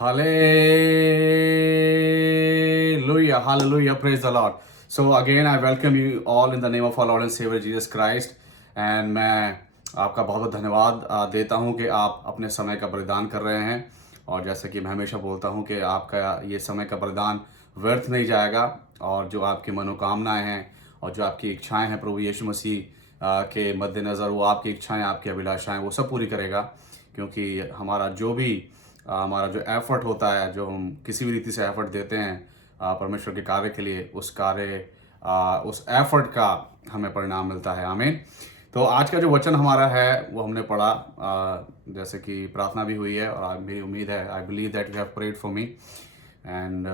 Hallelujah, hallelujah, praise the Lord. So again, I welcome you all in the name of our Lord and Savior Jesus Christ. And मैं आपका बहुत बहुत धन्यवाद देता हूँ कि आप अपने समय का बलिदान कर रहे हैं। और जैसे कि मैं हमेशा बोलता हूँ कि आपका ये समय का बलिदान व्यर्थ नहीं जाएगा, और जो आपकी मनोकामनाएं हैं और जो आपकी इच्छाएं हैं प्रभु यीशु मसीह के मद्देनज़र, वो आपकी इच्छाएं, आपकी अभिलाषाएं वो सब पूरी करेगा। क्योंकि हमारा जो एफर्ट होता है, जो हम किसी भी रीति से एफर्ट देते हैं परमेश्वर के कार्य के लिए, उस एफर्ट का हमें परिणाम मिलता है। आमीन। तो आज का जो वचन हमारा है वो हमने पढ़ा, जैसे कि प्रार्थना भी हुई है, और मेरी उम्मीद है, I believe that you have prayed for me, and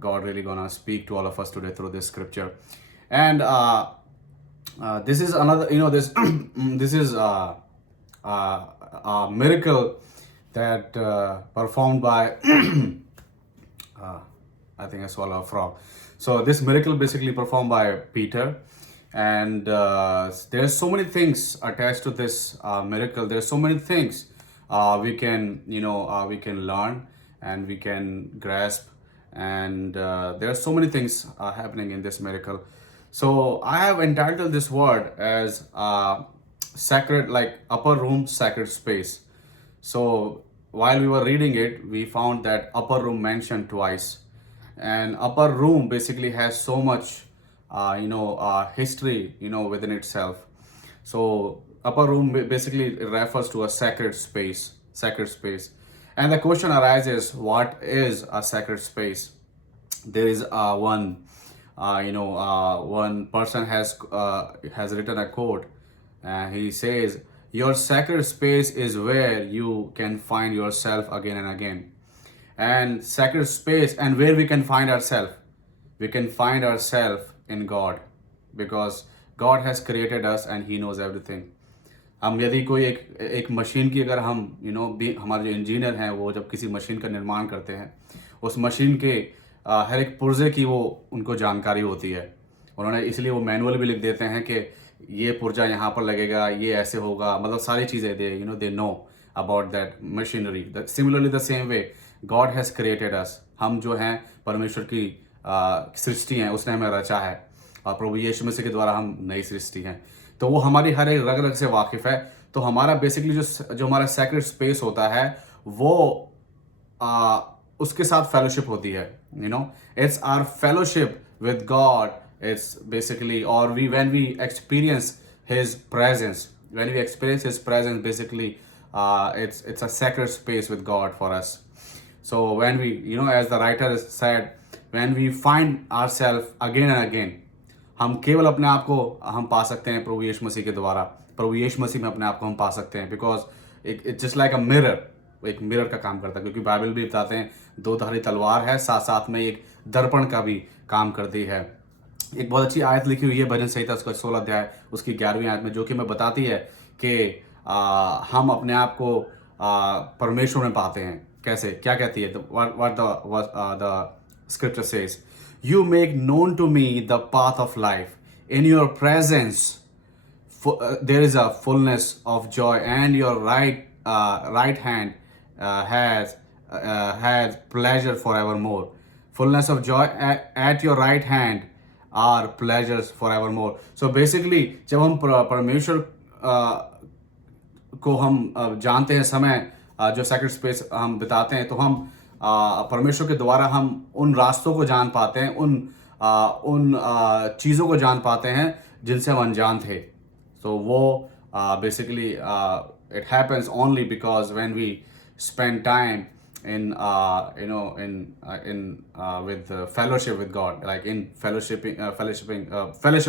God really gonna speak to all of us today through this scripture. And this is another, this this is a miracle that performed by I think I swallowed a frog. So this miracle basically performed by Peter, and there's so many things attached to this miracle. There's so many things we can learn and we can grasp, and there are so many things happening in this miracle. So I have entitled this word as sacred, like upper room, sacred space. So while we were reading it, we found that upper room mentioned twice, and upper room basically has so much history within itself. So upper room basically refers to a sacred space. And the question arises, what is a sacred space? There is one person has written a quote, and he says, your sacred space is where you can find yourself again and again. And sacred space, and where we can find ourselves in God, because God has created us and He knows everything. हम यदि कोई एक machine की, अगर हम हमारे जो engineer हैं, वो जब किसी मशीन का निर्माण करते हैं, उस मशीन के हर एक पुर्जे की वो उनको जानकारी होती है। उन्होंने इसलिए वो मैनुअल भी लिख देते हैं कि ये पुर्जा यहाँ पर लगेगा, ये ऐसे होगा, मतलब सारी चीज़ें they know about that machinery. Similarly the same way God has created us. हम जो हैं परमेश्वर की सृष्टि हैं, उसने हमें रचा है, और प्रभु यीशु मसीह के द्वारा हम नई सृष्टि हैं। तो वो हमारी हर एक रग रग से वाकिफ़ है। तो हमारा बेसिकली जो हमारा सैक्रेड स्पेस होता है, वो उसके साथ फेलोशिप होती है। It's our fellowship with God. It's basically, और when we experience his presence, basically it's a sacred space with God for us. So when we, as the writer said, when we find ourselves again and again, हम केवल अपने आप को हम पा सकते हैं प्रभु यीशु मसीह के द्वारा। प्रभु यीशु मसीह में अपने आप को हम पा सकते हैं, because it's just like a mirror, एक मिरर का काम करता है। क्योंकि बाइबल भी बताते हैं दो धारी तलवार है, साथ साथ में एक दर्पण का भी काम करती है। एक बहुत अच्छी आयत लिखी हुई है भजन संहिता उसका 16 अध्याय उसकी 11वीं आयत में, जो कि हमें बताती है कि हम अपने आप को परमेश्वर में पाते हैं। कैसे, क्या कहती है? what the scripture says, you make known to me the path of life. In your presence there is a fullness of joy, and your right hand has pleasure forevermore. Fullness of joy at your right hand are pleasures forevermore. So basically जब हम परमेश्वर को हम जानते हैं, समय जो sacred space हम बिताते हैं, तो हम परमेश्वर के द्वारा हम उन रास्तों को जान पाते हैं, उन चीज़ों को जान पाते हैं जिनसे हम अनजान थे। तो वो basically it happens only because when we spend time in with fellowship with God, like in fellowship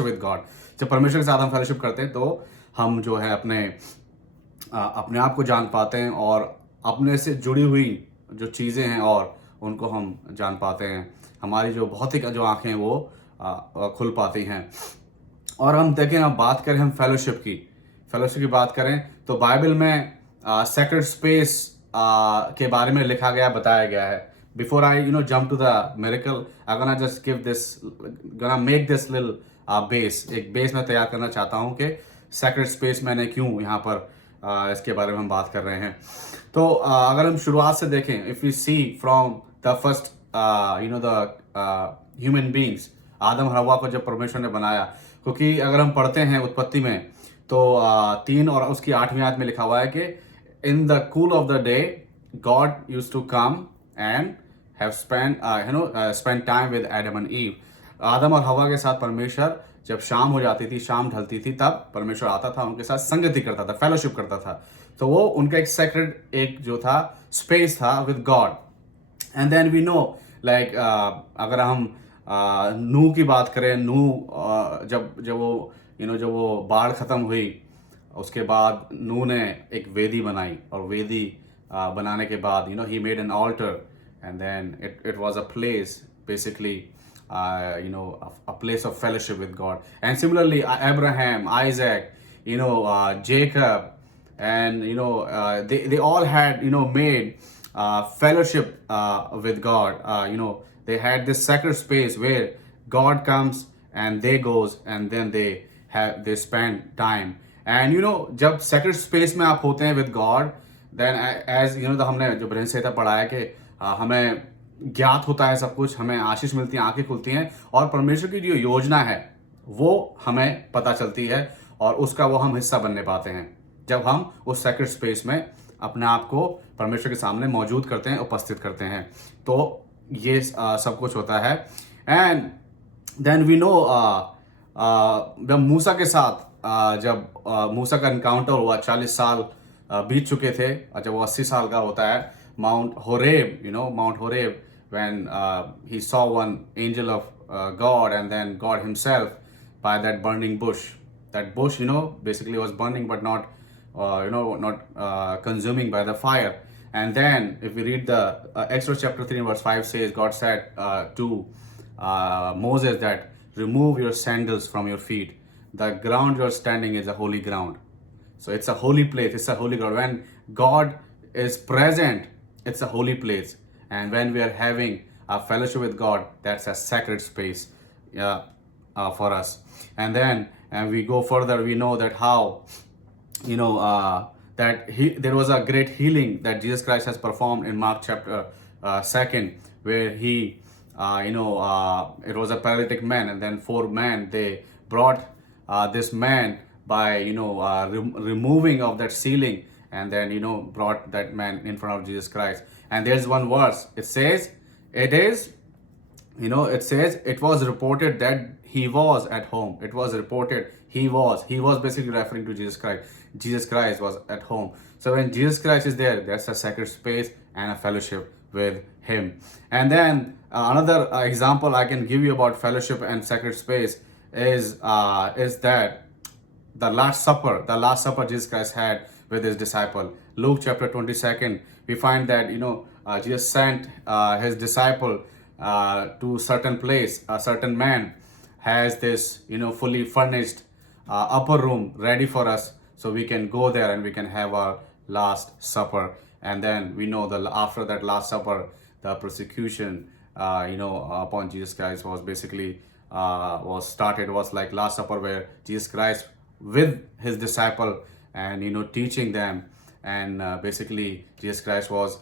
with God. जब परमेश्वर के साथ हम फेलोशिप करते हैं, तो हम जो है अपने आप को जान पाते हैं, और अपने से जुड़ी हुई जो चीज़ें हैं और उनको हम जान पाते हैं। हमारी जो भौतिक जो आँखें हैं वो खुल पाती हैं। और हम देखें, अब बात करें हम फेलोशिप की बात करें, तो बाइबल में सैक्रेड स्पेस के बारे में लिखा गया, बताया गया है। Before I jump to the miracle, I gonna just give this, gonna make this little base. एक बेस मैं तैयार करना चाहता हूँ कि सैक्रेड स्पेस मैंने क्यों यहाँ पर इसके बारे में हम बात कर रहे हैं। तो अगर हम शुरुआत से देखें, if we see from the first the human beings, आदम और हवा को जब परमेश्वर ने बनाया, क्योंकि अगर हम पढ़ते हैं उत्पत्ति में तो 3 और उसकी 8वीं आयत में लिखा हुआ है कि in the cool of the day God used to come and have spend time with Adam and Eve. आदम और हवा के साथ परमेश्वर, जब शाम हो जाती थी, शाम ढलती थी, तब परमेश्वर आता था, उनके साथ संगति करता था, फेलोशिप करता था। तो वो उनका एक सेक्रेड एक जो था स्पेस था with God. And then we know like अगर हम नूह की बात करें, नूह जब जब वो जब वो बाढ़ खत्म हुई, उसके बाद नूह ने एक वेदी बनाई, और वेदी बनाने के बाद ही made an altar, and then it was a place basically a place of fellowship with God. And similarly Abraham, Isaac, Jacob, and they all had made fellowship with God. They had this sacred space where God comes and they goes, and then they spend time. And जब sacred space में आप होते हैं with God, then as हमने जो ब्रह्म संहिता पढ़ा है कि हमें ज्ञात होता है सब कुछ, हमें आशीष मिलती है, आंखें खुलती हैं, और परमेश्वर की जो योजना है वो हमें पता चलती है, और उसका वो हम हिस्सा बनने पाते हैं जब हम उस सेक्रेट स्पेस में अपने आप को परमेश्वर के सामने मौजूद करते हैं, उपस्थित करते हैं। तो ये सब कुछ होता है। एंड देन वी नो जब मूसा के साथ जब मूसा का इनकाउंटर हुआ, 40 साल बीत चुके थे, और जब वो 80 साल का होता है, Mount Horeb, Mount Horeb, when he saw one angel of God, and then God himself by that burning bush. That bush, basically was burning, but not, not consuming by the fire. And then, if we read the Exodus chapter 3 verse 5 says, God said to Moses that, remove your sandals from your feet. The ground you're standing is a holy ground. So it's a holy place, it's a holy ground. When God is present, it's a holy place. And when we are having a fellowship with God, that's a sacred space for us. And then we go further, we know that how there was a great healing that Jesus Christ has performed in Mark chapter 2, where he it was a paralytic man, and then 4 men, they brought this man by removing of that ceiling, and then brought that man in front of Jesus Christ. And there's one verse, it says it was reported that he was at home. It was reported he was basically referring to Jesus Christ. Jesus Christ was at home. So when Jesus Christ is there, that's a sacred space and a fellowship with him. And then another example I can give you about fellowship and sacred space is that the Last Supper Jesus Christ had with his disciple. Luke chapter 22, we find that Jesus sent his disciple to certain place. A certain man has this fully furnished upper room ready for us, so we can go there and we can have our Last Supper. And then we know that after that Last Supper, the persecution upon Jesus Christ was basically was started. Was like Last Supper, where Jesus Christ with his disciple and teaching them, and basically Jesus Christ was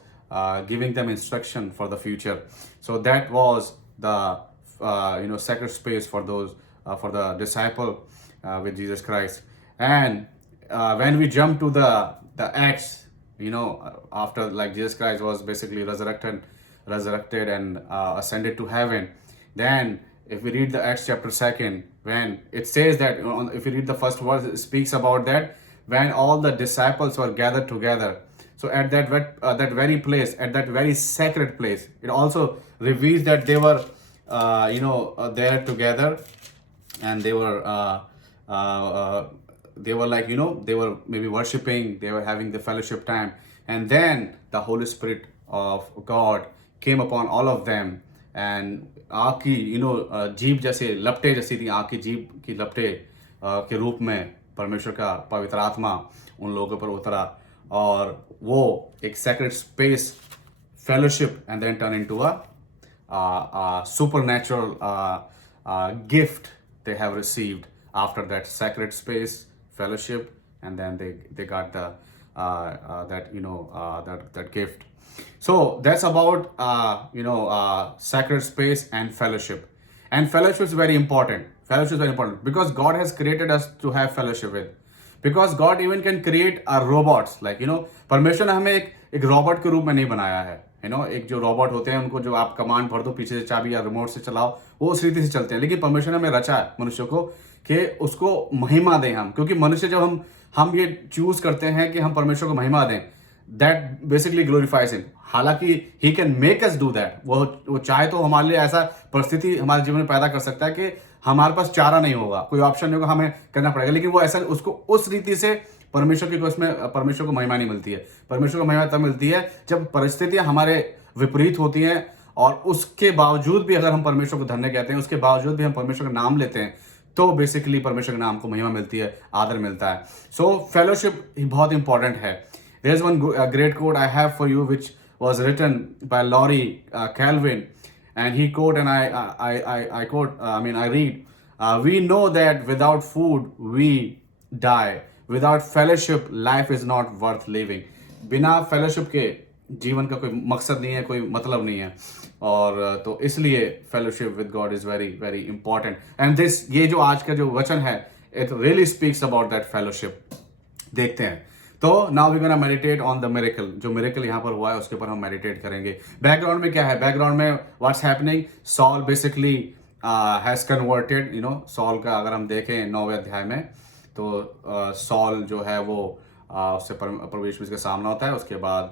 giving them instruction for the future. So that was the sacred space for those for the disciple with Jesus Christ. And when we jump to the Acts, after like Jesus Christ was basically resurrected and ascended to heaven, then if we read the Acts chapter 2, when it says that, if you read the first verse, it speaks about that when all the disciples were gathered together. So at that very place, at that very sacred place, it also reveals that they were there together, and they were like they were maybe worshiping, they were having the fellowship time, and then the Holy Spirit of God came upon all of them, and आग की जीभ जैसे लपटे जैसी थी, आग की जीभ की लपटे के रूप में परमेश्वर का पवित्र आत्मा उन लोगों पर उतरा, और वो एक sacred space fellowship and then turn into a supernatural gift they have received after that sacred space fellowship, and then they got the that gift. So that's about sacred space and fellowship. And fellowship is very important. Fellowship is very important because God has created us to have fellowship with. Because God even can create a robots like परमेश्वर ने हमें एक robot के रूप में नहीं बनाया है. एक जो रोबोट होते हैं उनको जो आप कमांड भर दो पीछे से चाबी या रिमोट से चलाओ वो उस रीति से चलते हैं. लेकिन परमेश्वर ने हमें रचा है मनुष्य को कि उसको महिमा दें हम. क्योंकि मनुष्य जब हम ये चूज करते हैं कि हम परमेश्वर को महिमा दें, दैट बेसिकली ग्लोरीफाइज हिम. हालांकि he can make us do that. वो चाहे तो हमारे लिए ऐसा परिस्थिति हमारे जीवन में पैदा कर सकता है कि हमारे पास चारा नहीं होगा, कोई ऑप्शन नहीं होगा, हमें करना पड़ेगा. लेकिन वो ऐसा उसको उस रीति से परमेश्वर को महिमा नहीं मिलती है. परमेश्वर को महिमा तब मिलती है जब परिस्थितियां हमारे विपरीत होती हैं और उसके बावजूद भी अगर हम परमेश्वर को धन्य कहते हैं, उसके बावजूद भी हम परमेश्वर का नाम लेते हैं, तो बेसिकली परमेश्वर के नाम को महिमा मिलती है, आदर मिलता है. सो फेलोशिप बहुत इंपॉर्टेंट है. There is one great quote I have for you which was written by Laurie Calvin. And he quote, and I quote, I read, we know that without food we die. Without fellowship, life is not worth living. बिना fellowship के जीवन का कोई मकसद नहीं है, कोई मतलब नहीं है. और तो इसलिए fellowship with God is very very important. And ये जो आज का जो वचन है, it really speaks about that fellowship. देखते हैं. तो now we gonna meditate on the miracle. जो मिरेकल यहाँ पर हुआ है उसके ऊपर हम मेडिटेट करेंगे. बैकग्राउंड में क्या है? बैकग्राउंड में what's happening, Saul basically has converted. Saul का अगर हम देखें 9वें अध्याय में, तो सॉल जो है वो उससे प्रभु यीशु मसीह का सामना होता है. उसके बाद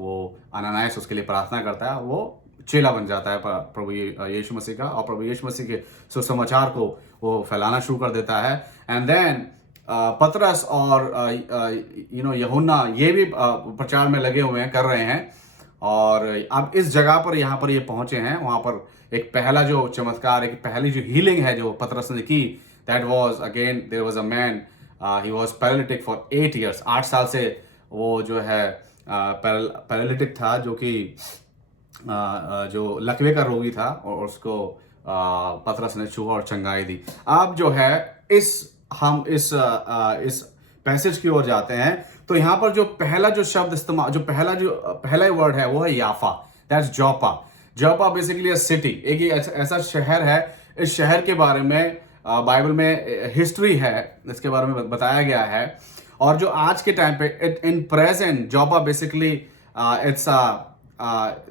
वो अनानायस उसके लिए प्रार्थना करता है, वो चेला बन जाता है प्रभु यीशु मसीह का, और प्रभु यीशु मसीह के सुसमाचार को वो फैलाना शुरू कर देता है. एंड देन पतरस और यूहन्ना ये भी प्रचार में लगे हुए हैं, कर रहे हैं. और अब इस जगह पर यहाँ पर ये पहुंचे हैं. वहाँ पर एक पहला जो चमत्कार, एक पहली जो हीलिंग है जो पतरस ने की, that was again there was a man, he was paralytic for 8 years. 8 साल से वो जो है पैरालिटिक था, जो कि जो लकवे का रोगी था, और उसको पतरस ने छुआ और चंगाई दी. अब जो है हम इस पैसेज की ओर जाते हैं, तो यहाँ पर जो पहला जो शब्द इस्तेमाल, जो पहला वर्ड है वो है याफा. दैट्स जोपा. जोपा बेसिकली अ सिटी, एक ऐसा शहर है. इस शहर के बारे में बाइबल में हिस्ट्री है, इसके बारे में बताया गया है. और जो आज के टाइम पे in present Joppa basically it's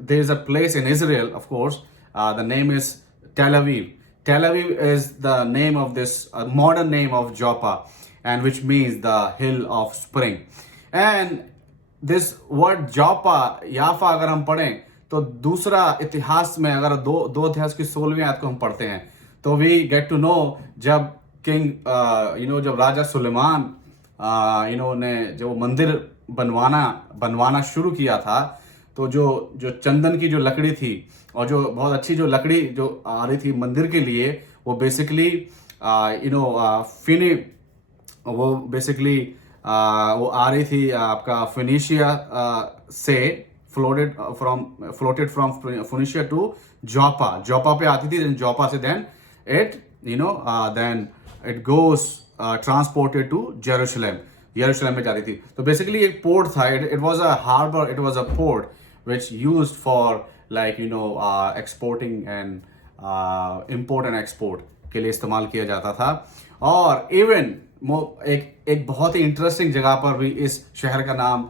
there is a place in Israel. Of course the name is Tel Aviv. Tel Aviv is the name of this modern name of Joppa, and which means the hill of spring. And this word Joppa, याफा अगर हम पढ़ें तो दूसरा इतिहास में अगर दो इतिहास की 16वीं आयत को हम पढ़ते हैं, तो we get to know जब जब राजा सुलेमान ने जो मंदिर बनवाना शुरू किया था, तो जो चंदन की जो लकड़ी थी और जो बहुत अच्छी जो लकड़ी जो आ रही थी मंदिर के लिए, वो बेसिकली वो आ रही थी आपका फिनिशिया से, floated from Phoenicia to Joppa पे आती थी. जोपा से then it goes transported to Jerusalem में जाती थी. तो बेसिकली एक पोर्ट था. It was a harbour, it was a port which used for exporting and import and export के लिए इस्तेमाल किया जाता था. और इवन एक बहुत ही इंटरेस्टिंग जगह पर भी इस शहर का नाम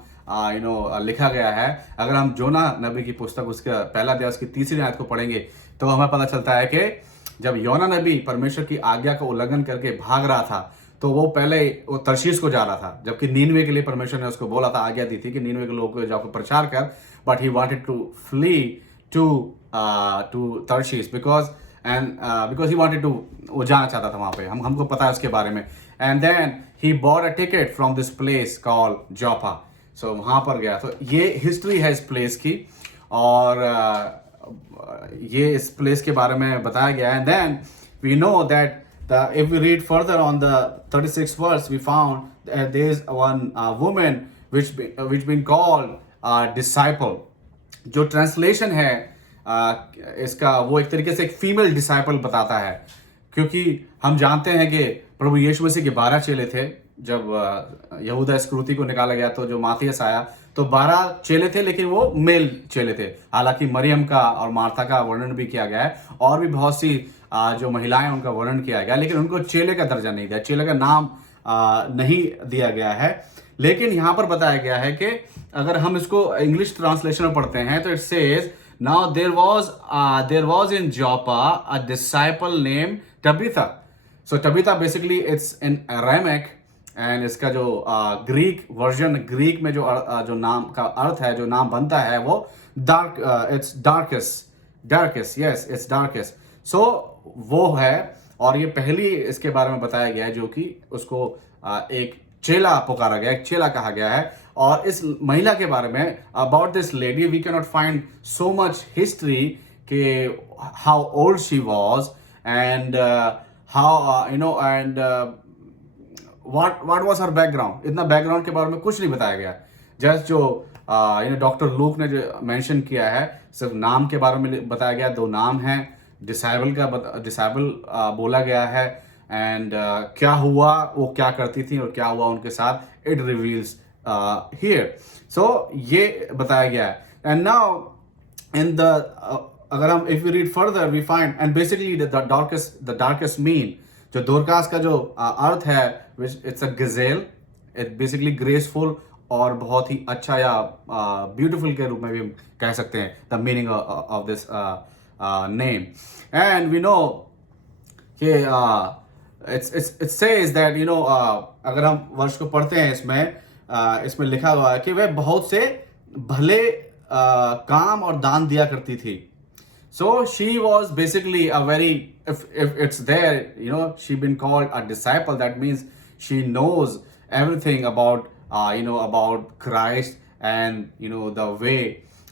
लिखा गया है. अगर हम जोना नबी की पुस्तक उसका पहला अध्याय उसकी 3री आयत को पढ़ेंगे, तो हमें पता चलता है कि जब योना नबी परमेश्वर की आज्ञा का उल्लंघन करके भाग रहा था, तो वो पहले वो तर्शीश को जा रहा था, जबकि नीनवे के लिए परमेश्वर ने उसको बोला था, आज्ञा दी थी कि नीनवे के लोगों को जाकर प्रचार कर. But he wanted to flee to Tarshish because he wanted to, वो जाना चाहता था वहाँ पे. हमको पता है उसके बारे में. And then he bought a ticket from this place called Joppa. So वहाँ पर गया. तो ये हिस्ट्री है इस प्लेस की, और ये इस प्लेस के बारे में बताया गया है. And then we know that if we read further on the 36th verse, we found there is one woman which been called disciple. जो ट्रांसलेशन है इसका, वो एक तरीके से एक फीमेल डिसाइपल बताता है, क्योंकि हम जानते हैं कि प्रभु यीशु मसीह के 12 चेले थे, जब यहूदा इस्करियोती को निकाला गया तो जो माथियस आया, तो 12 चेले थे, लेकिन वो मेल चेले थे। हालांकि मरियम का और मार्था का वर्णन भी किया गया है, और भी बहुत सी जो महिलाएं उनका वर्णन किया गया, लेकिन उनको चेले का दर्जा नहीं दिया, चेले का नाम नहीं दिया गया है। लेकिन यहां पर बताया गया है कि अगर हम इसको इंग्लिश ट्रांसलेशन में पढ़ते हैं तो it says, now there was in Joppa a disciple name Tabitha. So Tabitha basically it's in Aramaic, and इसका जो ग्रीक वर्जन, ग्रीक में जो नाम का अर्थ है, जो नाम बनता है, वो it's Dorcas, yes it's Dorcas. So वो है, और ये पहली इसके बारे में बताया गया है जो कि उसको एक चेला पुकारा गया, एक चेला कहा गया है। और इस महिला के बारे में, about this lady, we can not find so much history कि how old she was, and how and what was her background. इतना बैकग्राउंड के बारे में कुछ नहीं बताया गया। जस्ट जो डॉक्टर लूक ने जो मेंशन किया है, सिर्फ नाम के बारे में बताया गया। 2 नाम हैं, डिसाइबल बोला गया है, एंड क्या हुआ, वो क्या करती थी और क्या हुआ उनके साथ, इट रिवील्स हियर। सो ये बताया गया है। एंड नाउ इन द अगर हम if we read further we find, and basically the Dorcas mean, जो दोरकास का जो अर्थ है, which it's a gazelle, it basically graceful, और बहुत ही अच्छा या ब्यूटीफुल के रूप में भी हम कह सकते हैं the meaning of this name. And we know कि it says that अगर हम वर्ष को पढ़ते हैं, इसमें लिखा हुआ है कि वह बहुत से भले काम और दान दिया करती थी। So she was basically a very, if it's there, she been called a disciple, that means she knows everything about about Christ, and the way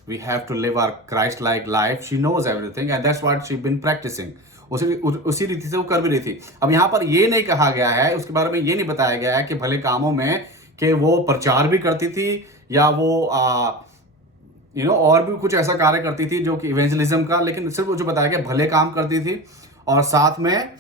we have to live our Christ-like life. She knows everything, and that's what she been practicing. उसी रीति से वो कर भी रही थी। अब यहाँ पर ये नहीं कहा गया है, उसके बारे में ये नहीं बताया गया है कि भले कामों में कि वो प्रचार भी करती थी, या वो और भी कुछ ऐसा कार्य करती थी जो कि इवेंजलिज्म का, लेकिन सिर्फ वो जो बताया गया भले काम करती थी, और साथ में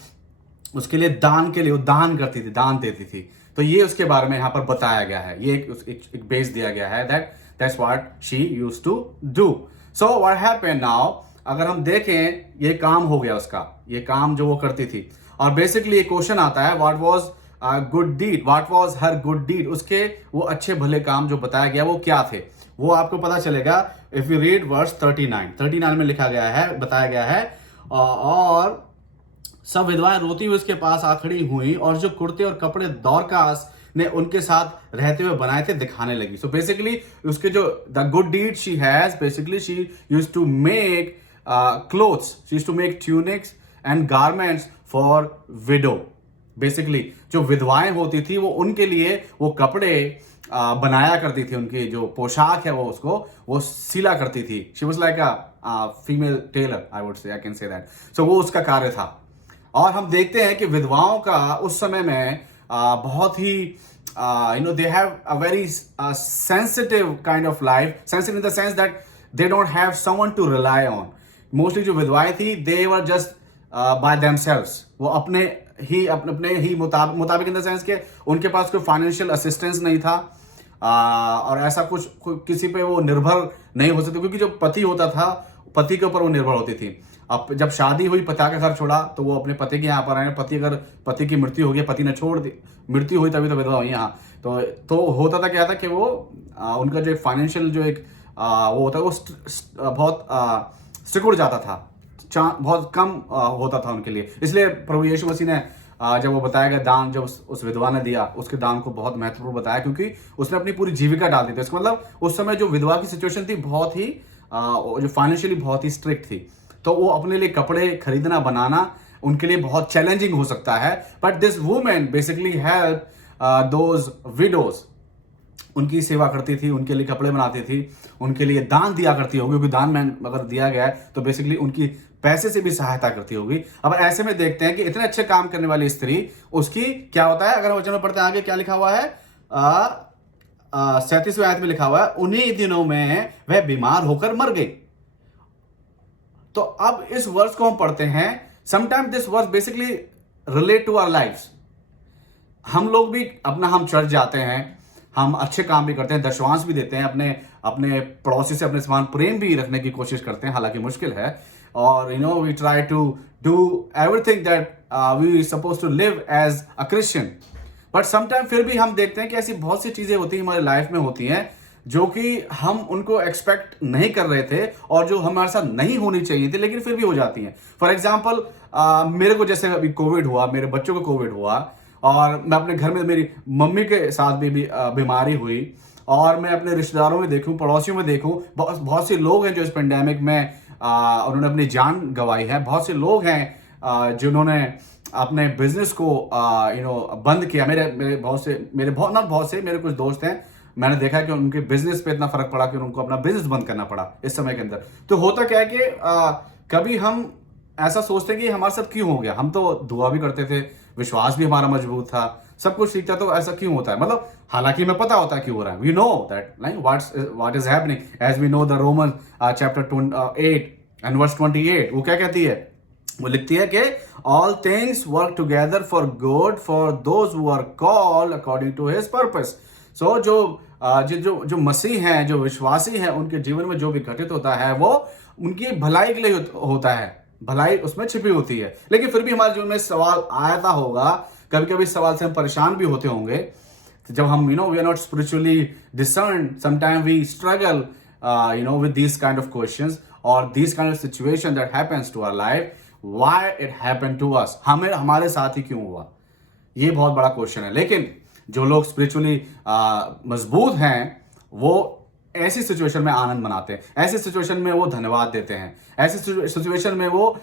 उसके लिए दान के लिए वो दान करती थी, दान देती थी। तो ये उसके बारे में यहाँ पर बताया गया है, ये एक बेस दिया गया है, that's what she used to do. So what happened now, अगर हम देखें, ये काम हो गया उसका, ये काम जो वो करती थी, और बेसिकली एक क्वेश्चन आता है, what was good deed, what was her good deed, उसके वो अच्छे भले काम जो बताया गया वो क्या थे, वो आपको पता चलेगा इफ यू रीड वर्स 39 में लिखा गया है, बताया गया है, और सब विधवाएं रोती हुई उसके पास आ खड़ी हुई, और जो कुर्ते और कपड़े दोरकास ने उनके साथ रहते हुए बनाए थे दिखाने लगी। सो बेसिकली उसके जो the good deed she has, basically she used to make clothes, she used to make tunics and garments for widow। Basically जो विधवाएं होती थी वो उनके लिए वो कपड़े बनाया करती थी, उनकी जो पोशाक है वो सिला करती थी। She was like a female tailor, I would say, I can say that. सो वो उसका कार्य था। और हम देखते हैं कि विधवाओं का उस समय में बहुत ही they have a very sensitive kind of life, sensitive in the sense that they don't have someone to rely on। Mostly जो विधवाएं थी, दे वर जस्ट बाय देमसेल्व्स, वो अपने ही मुताबिक, इन द सेंस के उनके पास कोई फाइनेंशियल असिस्टेंस नहीं था, और ऐसा कुछ किसी पे वो निर्भर नहीं हो सकते, क्योंकि जो पति होता था, पति के ऊपर वो निर्भर होती थी। अब जब शादी हुई, पिता का घर छोड़ा, तो वो अपने पति के यहाँ पर आए। अगर पति की मृत्यु हो गई, पति ने छोड़ दी, मृत्यु हुई तभी तो विधवा हुई यहाँ। तो होता था क्या था कि वो उनका जो एक फाइनेंशियल जो एक वो होता है, वो बहुत सिकुड़ जाता था, बहुत कम होता था उनके लिए। इसलिए प्रभु यीशु मसीह ने जब वो बताया गया दान, जब उस विधवा ने दिया, उसके दान को बहुत महत्वपूर्ण बताया, क्योंकि उसने अपनी पूरी जीविका डाल दी थी। इसका मतलब उस समय जो विधवा की सिचुएशन थी, बहुत ही जो फाइनेंशियली बहुत ही स्ट्रिक्ट थी, तो वो अपने लिए कपड़े खरीदना बनाना उनके लिए बहुत चैलेंजिंग हो सकता है। But this women basically help those widows, उनकी सेवा करती थी, उनके लिए कपड़े बनाती थी, उनके लिए दान दिया करती होगी, क्योंकि दान में अगर दिया गया है तो बेसिकली उनकी पैसे से भी सहायता करती होगी। अब ऐसे में देखते हैं कि इतने अच्छे काम करने वाली स्त्री, उसकी क्या होता है, अगर वचन में पढ़ते हैं आगे क्या लिखा हुआ है, 37वें आयत में लिखा हुआ है, उन्हीं दिनों में वह बीमार होकर मर गई। तो अब इस वर्स को हम पढ़ते हैं, sometime this verse basically relate to our lifes. हम लोग भी अपना हम चर्च जाते हैं, हम अच्छे काम भी करते हैं, दशवांश भी देते हैं, अपने अपने पड़ोसी से अपने समान प्रेम भी रखने की कोशिश करते हैं, हालांकि मुश्किल है। और we try to do everything that we suppose to live as a Christian. But sometime फिर भी हम देखते हैं कि ऐसी बहुत सी चीज़ें होती हैं, हमारी लाइफ में होती हैं, जो कि हम उनको एक्सपेक्ट नहीं कर रहे थे और जो हमारे साथ नहीं होनी चाहिए थी, लेकिन फिर भी हो जाती हैं। फॉर एग्जाम्पल, मेरे को जैसे अभी कोविड हुआ, मेरे बच्चों को कोविड हुआ, और मैं अपने घर में मेरी मम्मी के साथ भी बीमारी हुई, और मैं अपने रिश्तेदारों में देखूं, पड़ोसियों में देखूं, बहुत से लोग हैं जो इस पेंडेमिक में उन्होंने अपनी जान गंवाई है। बहुत से लोग हैं जिन्होंने अपने बिजनेस को बंद किया। मेरे कुछ दोस्त हैं, मैंने देखा कि उनके बिजनेस पे इतना फर्क पड़ा कि उनको अपना बिजनेस बंद करना पड़ा इस समय के अंदर। तो होता क्या है कि कभी हम ऐसा सोचते हैं कि हमारे साथ क्यों हो गया। हम तो दुआ भी करते थे, विश्वास भी हमारा मजबूत था, सब कुछ ठीक था, तो ऐसा क्यों होता है? मतलब हालांकि हमें पता होता है क्यों हो रहा है। We know that like what is happening, as we know the Roman chapter 8 and verse 28। वो क्या कहती है? वो लिखती है कि all things work together for good for those who are called according to his purpose. So जो मसीह हैं, जो विश्वासी हैं, उनके जीवन में जो भी घटित होता है वो उनकी भलाई के लिए होता है, भलाई उसमें छिपी होती है। लेकिन फिर भी हमारे जीवन में सवाल आता होगा, कभी कभी सवाल से हम परेशान भी होते होंगे। तो जब हम we are not spiritually discern, sometime we struggle with these kind of questions or these kind of situation that happens to our life, why it happened to us, हमारे साथ ही क्यों हुआ, ये बहुत बड़ा क्वेश्चन है। लेकिन जो लोग स्पिरिचुअली मजबूत हैं, वो ऐसी सिचुएशन में आनंद मनाते हैं, ऐसी सिचुएशन में वो धन्यवाद देते हैं, ऐसी सिचुएशन में वो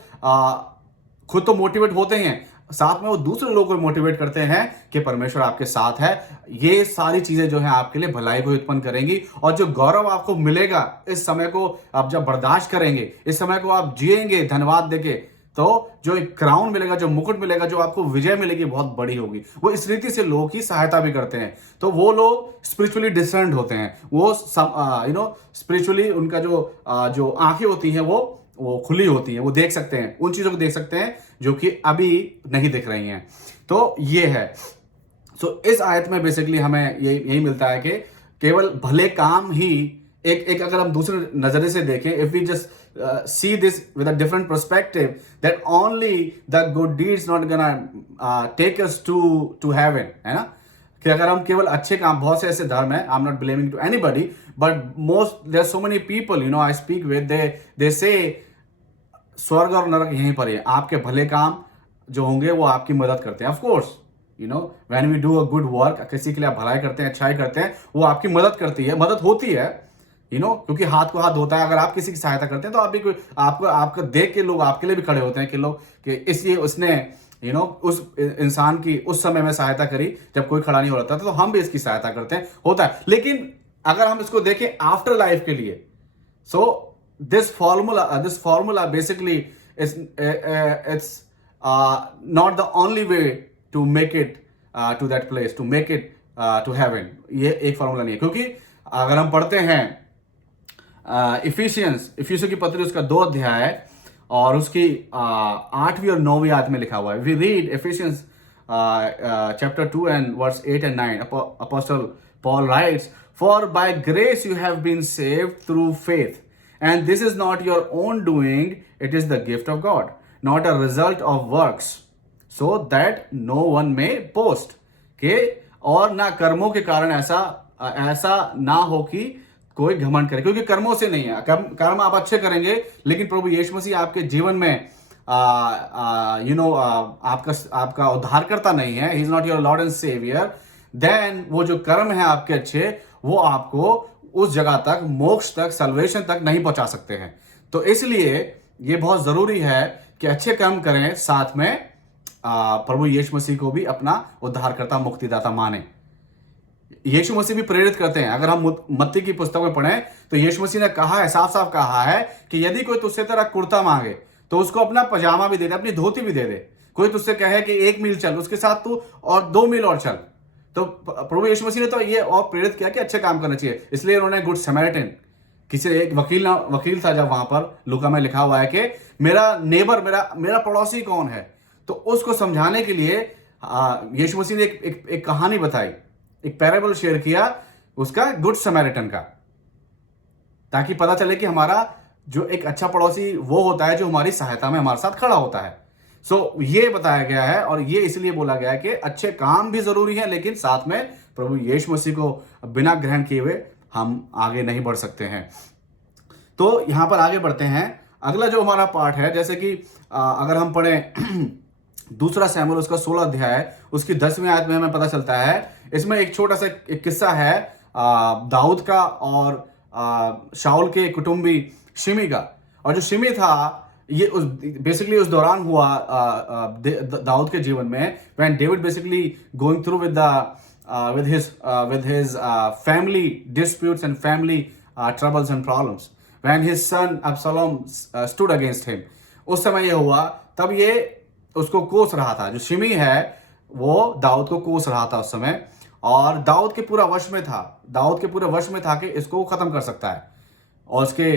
खुद तो मोटिवेट होते हैं, साथ में वो दूसरे लोगों को मोटिवेट करते हैं कि परमेश्वर आपके साथ है। ये सारी चीजें जो है आपके लिए भलाई को उत्पन्न करेंगी, और जो गौरव आपको मिलेगा इस समय को आप जब बर्दाश्त करेंगे, इस समय को आप जिएंगे धन्यवाद देके, तो जो एक क्राउन मिलेगा, जो मुकुट मिलेगा, जो आपको विजय मिलेगी, बहुत बड़ी होगी। वो इस रीति से लोगों की सहायता भी करते हैं। तो वो लोग स्पिरिचुअली डिसर्न्ड होते हैं, वो स्पिरिचुअली उनका जो आंखें होती हैं वो खुली होती हैं, वो देख सकते हैं, उन चीजों को देख सकते हैं जो कि अभी नहीं दिख रही हैं। तो ये है। सो इस आयत में बेसिकली हमें यही मिलता है कि केवल भले काम ही एक अगर हम दूसरे नजरिए से देखें, if we just see this with a different perspective, that only the good deeds not gonna take us to heaven, है ना? कि अगर हम केवल अच्छे काम, बहुत से ऐसे धर्म है, I'm not blaming to anybody, but there's so many people I speak with, they say स्वर्ग और नरक यहीं पर है। आपके भले काम जो होंगे वो आपकी मदद करते हैं। Of course when we do a good work, किसी के लिए आप भलाई करते हैं, अच्छाई करते हैं, वो आपकी मदद करती है, मदद होती है, क्योंकि हाथ को हाथ धोता है। अगर आप किसी की सहायता करते हैं तो आप भी आपको देख के लोग आपके लिए भी खड़े होते हैं कि लोग कि इसलिए उसने उस इंसान की उस समय में सहायता करी जब कोई खड़ा नहीं हो रहा था, तो हम भी इसकी सहायता करते हैं, होता है। लेकिन अगर हम इसको देखें आफ्टर लाइफ के लिए, सो this formula basically it's not the only way to make it to that place, to make it to heaven। ये एक फॉर्मूला नहीं है, क्योंकि अगर हम पढ़ते हैं इफिसियों की पत्री उसका 2 अध्याय और उसकी 8वीं और 9वीं आयत में लिखा हुआ है। We read Ephesians chapter 2 and verse 8 and 9। Apostle Paul writes, for by grace you have been saved through faith, and this is not your own doing, it is the gift of God, not a result of works, so that no one may boast। के और ना कर्मों के कारण ऐसा ना हो कि कोई घमंड करे, क्योंकि कर्मों से नहीं है। कर्म आप अच्छे करेंगे, लेकिन प्रभु यीशु मसीह आपके जीवन में आपका उद्धारकर्ता नहीं है, he is not your lord and saviour, then वो जो कर्म है आपके अच्छे, वो आपको उस जगह तक, मोक्ष तक, सल्वेशन तक नहीं पहुंचा सकते हैं। तो इसलिए ये बहुत जरूरी है कि अच्छे कर्म करें, साथ में प्रभु यीशु मसीह को भी अपना उद्धारकर्ता, मुक्तिदाता माने। यीशु मसीह भी प्रेरित करते हैं। अगर हम मत्ती की पुस्तक में पढ़ें तो यीशु मसीह ने कहा है, साफ साफ कहा है कि यदि कोई तुझसे तेरा कुर्ता मांगे तो उसको अपना पजामा भी दे दे, अपनी धोती भी दे दे। कोई तुझसे कहे कि 1 मील चल, उसके साथ तू और 2 मील और चल। तो प्रभु यीशु मसीह ने तो ये और प्रेरित किया कि अच्छे काम करना चाहिए। इसलिए उन्होंने गुड समैरिटन, किसी एक वकील था जब वहां पर लूका में लिखा हुआ है कि मेरा नेबर, मेरा पड़ोसी कौन है, तो उसको समझाने के लिए यीशु मसीह ने एक कहानी बताई, एक पैराबल शेयर किया उसका गुड समैरिटन का, ताकि पता चले कि हमारा जो एक अच्छा पड़ोसी वो होता है जो हमारी सहायता में हमारे साथ खड़ा होता है। ये बताया गया है, और ये इसलिए बोला गया है कि अच्छे काम भी जरूरी है, लेकिन साथ में प्रभु यीशु मसीह को बिना ग्रहण किए हुए हम आगे नहीं बढ़ सकते हैं। तो यहां पर आगे बढ़ते हैं। अगला जो हमारा पार्ट है, जैसे कि अगर हम पढ़ें दूसरा शमूएल उसका 16 अध्याय उसकी 10वीं आयत में हमें पता चलता है, इसमें एक छोटा सा एक किस्सा है दाऊद का और शाऊल के कुटुंबी शिमी का। और जो शिमी था ये बेसिकली उस दौरान हुआ दाऊद के जीवन में, when David basically going through with his family disputes and family troubles and problems, when his son Absalom stood against him। उस समय ये हुआ, तब ये उसको कोस रहा था, जो शिमी है वो दाऊद को कोस रहा था उस समय, और दाऊद के पूरा वश में था कि इसको वो खत्म कर सकता है। और उसके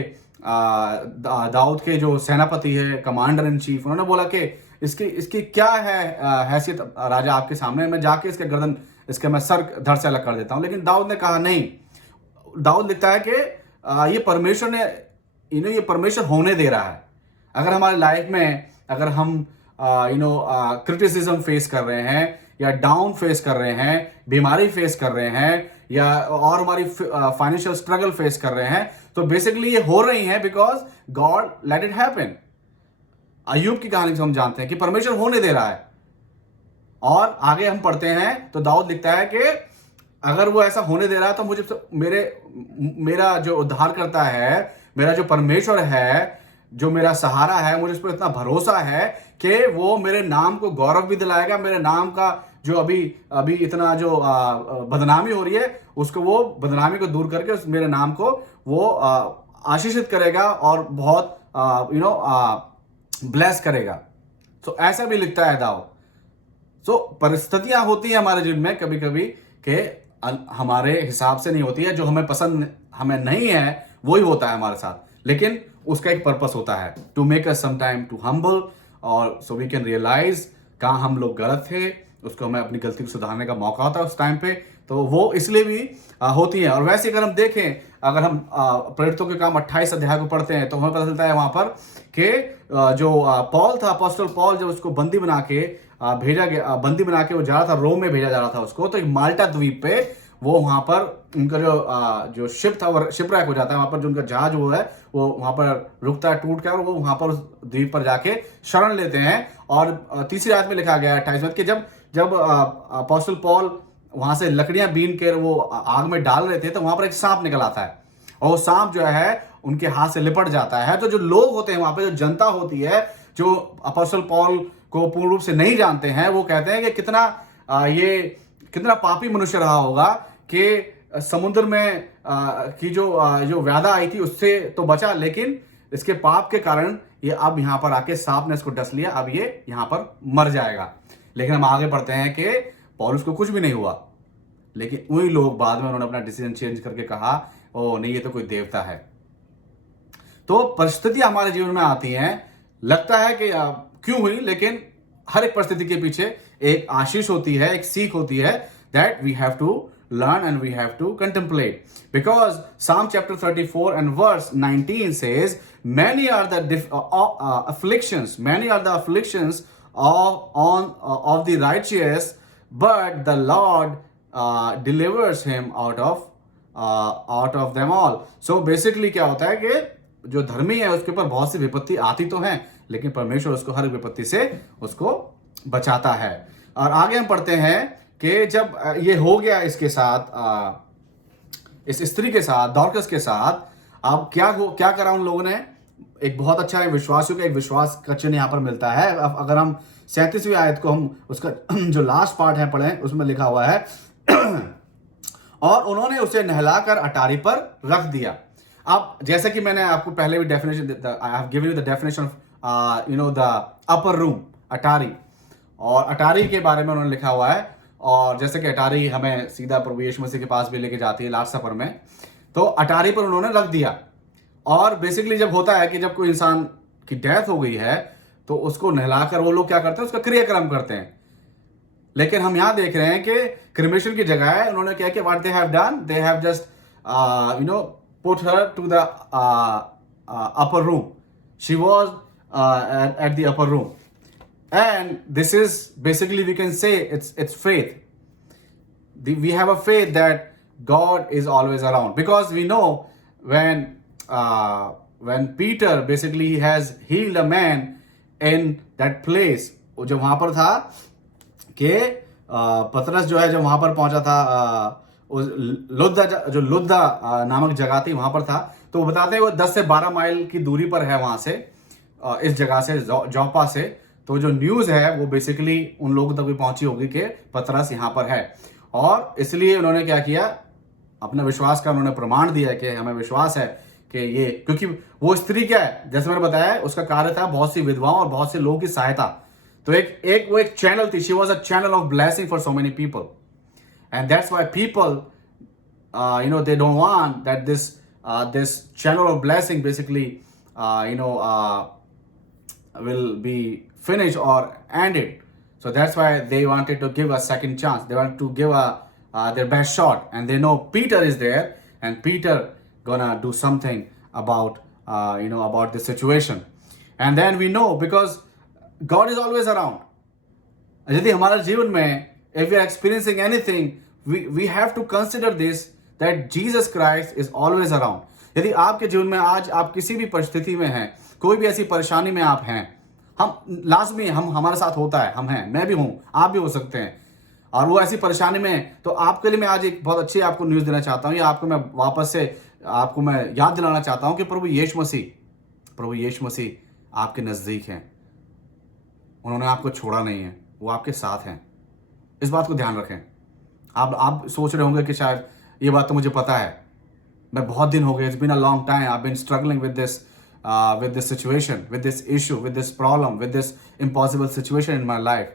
दाऊद के जो सेनापति है, कमांडर इन चीफ, उन्होंने बोला कि इसकी क्या है हैसियत राजा आपके सामने, मैं जाके इसके मैं सर धड़ से अलग कर देता हूं। लेकिन दाऊद ने कहा नहीं। दाऊद लिखता है कि ये परमेश्वर ने ये परमेश्वर होने दे रहा है। अगर हमारी लाइफ में अगर हम क्रिटिसिज्म फेस कर रहे हैं, या डाउन फेस कर रहे हैं, बीमारी फेस कर रहे हैं, या और हमारी फाइनेंशियल स्ट्रगल फेस कर रहे हैं, तो बेसिकली ये हो रही है because God let it happen. अय्यूब की कहानी से हम जानते हैं कि परमेश्वर होने दे रहा है। और आगे हम पढ़ते हैं तो दाऊद लिखता है कि अगर वो ऐसा होने दे रहा है तो मुझे मेरा जो उद्धार करता है, मेरा जो परमेश्वर है, जो मेरा सहारा है, मुझे उस पर इतना भरोसा है कि वो मेरे नाम को गौरव भी दिलाएगा। मेरे नाम का जो अभी इतना जो बदनामी हो रही है, उसको वो बदनामी को दूर करके मेरे नाम को वो आशीषित करेगा और बहुत ब्लेस करेगा। तो ऐसा भी लिखता है दाऊद। तो परिस्थितियां होती हैं हमारे जीवन में कभी कभी कि हमारे हिसाब से नहीं होती है, जो हमें पसंद हमें नहीं है वही होता है हमारे साथ, लेकिन उसका एक पर्पस होता है, to make us some time to humble, और सो वी कैन रियलाइज कहाँ हम लोग गलत थे, उसको हमें अपनी गलती को सुधारने का मौका होता है उस टाइम पे। तो वो इसलिए भी होती है। और वैसे अगर हम देखें, अगर हम प्रेरितों के काम 28 अध्याय को पढ़ते हैं तो हमें पता चलता है वहां पर कि जो पॉल था, अपोस्टल पॉल, जब उसको बंदी बना के वो जा रहा था, रोम में भेजा जा रहा था उसको, तो एक माल्टा द्वीप पे वो वहां पर उनका जो शिप था वो शिपरैक हो जाता है। वहां पर जो उनका जहाज वो है वो वहां पर रुकता है, टूट के, और वो वहां पर उस द्वीप पर जाके शरण लेते हैं। और तीसरी आयत में लिखा गया है 28 में कि जब अपोस्टल पॉल वहां से लकड़ियां बीन कर वो आग में डाल रहे थे, तो वहां पर एक सांप निकल आता है, और वो सांप जो है उनके हाथ से लिपट जाता है। तो जो लोग होते हैं वहां पे, जो जनता होती है, जो अपोस्टल पॉल को पूर्ण रूप से नहीं जानते हैं, वो कहते हैं कि कितना पापी मनुष्य रहा होगा कि समुद्र में की जो व्याधा आई थी उससे तो बचा, लेकिन इसके पाप के कारण ये अब यहाँ पर आके सांप ने इसको डस लिया, अब ये यहाँ पर मर जाएगा। लेकिन हम आगे पढ़ते हैं कि पौलुस को कुछ भी नहीं हुआ, लेकिन वही लोग बाद में उन्होंने अपना डिसीजन चेंज करके कहा, ओ नहीं, ये तो कोई देवता है। तो परिस्थितियां हमारे जीवन में आती हैं, लगता है कि क्यों हुई, लेकिन हर एक परिस्थिति के पीछे एक आशीष होती है, एक सीख होती है, that we have to learn and we have to contemplate, because Psalm chapter 34 and verse 19 says, many are the afflictions of the righteous, but the Lord delivers him out of them all. So basically क्या होता है कि जो धर्मी है उसके ऊपर बहुत सी विपत्ति आती तो हैं, लेकिन परमेश्वर उसको हर विपत्ति से उसको बचाता है। और आगे हम पढ़ते हैं कि जब ये हो गया इसके साथ, इस स्त्री के साथ, डॉर्कस के साथ, अब क्या करा उन लोगों ने, एक बहुत अच्छा विश्वासियों का एक विश्वास का चिन्ह यहाँ पर मिलता है। अगर हम 37वीं आयत को हम उसका जो लास्ट पार्ट है पढ़ें, उसमें लिखा हुआ है और उन्होंने उसे नहलाकर अटारी पर रख दिया। अब जैसे कि मैंने आपको पहले भी definition, I have given you the definition of the upper room, अटारी, और अटारी के बारे में उन्होंने लिखा हुआ है। और जैसे कि अटारी हमें सीधा प्रभु यीशु मसीह के पास भी लेके जाती है लास्ट सफर में, तो अटारी पर उन्होंने रख दिया। और बेसिकली जब होता है कि जब कोई इंसान की डेथ हो गई है तो उसको नहलाकर वो लोग क्या करते हैं, उसका क्रियाक्रम करते हैं। लेकिन हम यहाँ देख रहे हैं कि क्रिमेशन की जगह है उन्होंने क्या किया, what they have done, they have just put her to the upper room. She was at the upper room, and this is basically, we can say, it's faith. We have a faith that God is always around, because we know when Peter basically has healed a man in that place, जो वहां पर था कि पतरस जो है, जब वहां पर पहुंचा था उस लुद्दा नामक जगह थी, वहां पर था, तो वो बताते हैं वो 10 से 12 माइल की दूरी पर है वहां से, इस जगह से, जोप्पा से। तो जो न्यूज़ है वो बेसिकली उन लोगों तक भी पहुंची होगी कि पतरस यहाँ पर है, और इसलिए उन्होंने क्या किया, अपना विश्वास का उन्होंने प्रमाण दिया कि हमें विश्वास है कि ये, क्योंकि वो स्त्री क्या है, जैसे मैंने बताया, उसका कार्य था बहुत सी विधवाओं और बहुत से लोगों की सहायता। तो वो एक चैनल थी, she was a channel of blessing for so many people, and that's why people they don't want that this channel of blessing basically will be finished or ended. So that's why they wanted to give a second chance. They want to give their best shot, and they know Peter is there, and Peter gonna do something about about the situation. And then we know, because God is always around. यदि हमारे जीवन में, if we are experiencing anything, we have to consider this, that Jesus Christ is always around. यदि आपके जीवन में आज आप किसी भी परिस्थिति में हैं, कोई भी ऐसी परेशानी में आप हैं, हम लाजमी, हम हमारे साथ होता है, हम हैं, मैं भी हूं, आप भी हो सकते हैं, और वो ऐसी परेशानी में, तो आपके लिए मैं आज एक बहुत अच्छी आपको न्यूज़ देना चाहता हूं, या आपको मैं वापस से आपको मैं याद दिलाना चाहता हूं कि प्रभु यीशु मसीह आपके नज़दीक हैं। उन्होंने आपको छोड़ा नहीं है, वो आपके साथ हैं। इस बात को ध्यान रखें। आप सोच रहे होंगे कि शायद ये बात तो मुझे पता है, मैं बहुत दिन हो गए, it's been a long time, I have been struggling with this situation, with this issue, with this problem, with this impossible situation in my life.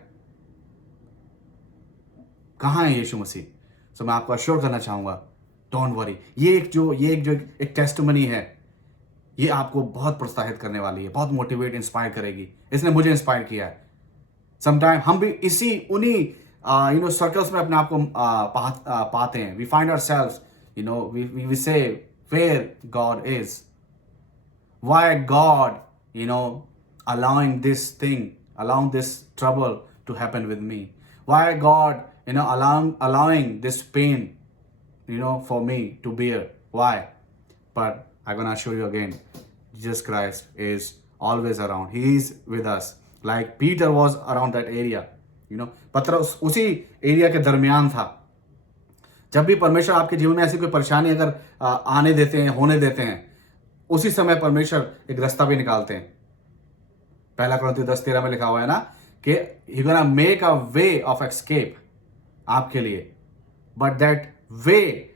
कहाँ है यीशु मसीह? सो मैं आपको अश्योर करना चाहूंगा, डोंट वरी। ये एक टेस्टिमनी है, ये आपको बहुत प्रोत्साहित करने वाली है, बहुत मोटिवेट, इंस्पायर करेगी। इसने मुझे इंस्पायर किया है। समटाइम हम भी उन्हीं सर्कल्स में अपने आप को पाते हैं। We find ourselves, we say where God is, why God allowing this thing, allowing this trouble to happen with me, why God allowing this pain for me to bear, why? But I'm gonna assure you again, Jesus Christ is always around. He is with us, like Peter was around that area. पतरस उसी area के दरमियान था। जब भी परमेश्वर आपके जीवन में ऐसी कोई परेशानी अगर आने देते हैं, होने देते हैं, उसी समय परमेश्वर एक रास्ता भी निकालते हैं। पहला कुरिन्थियों 10:13 में लिखा हुआ है ना कि He gonna make a way of escape आपके लिए, but that way,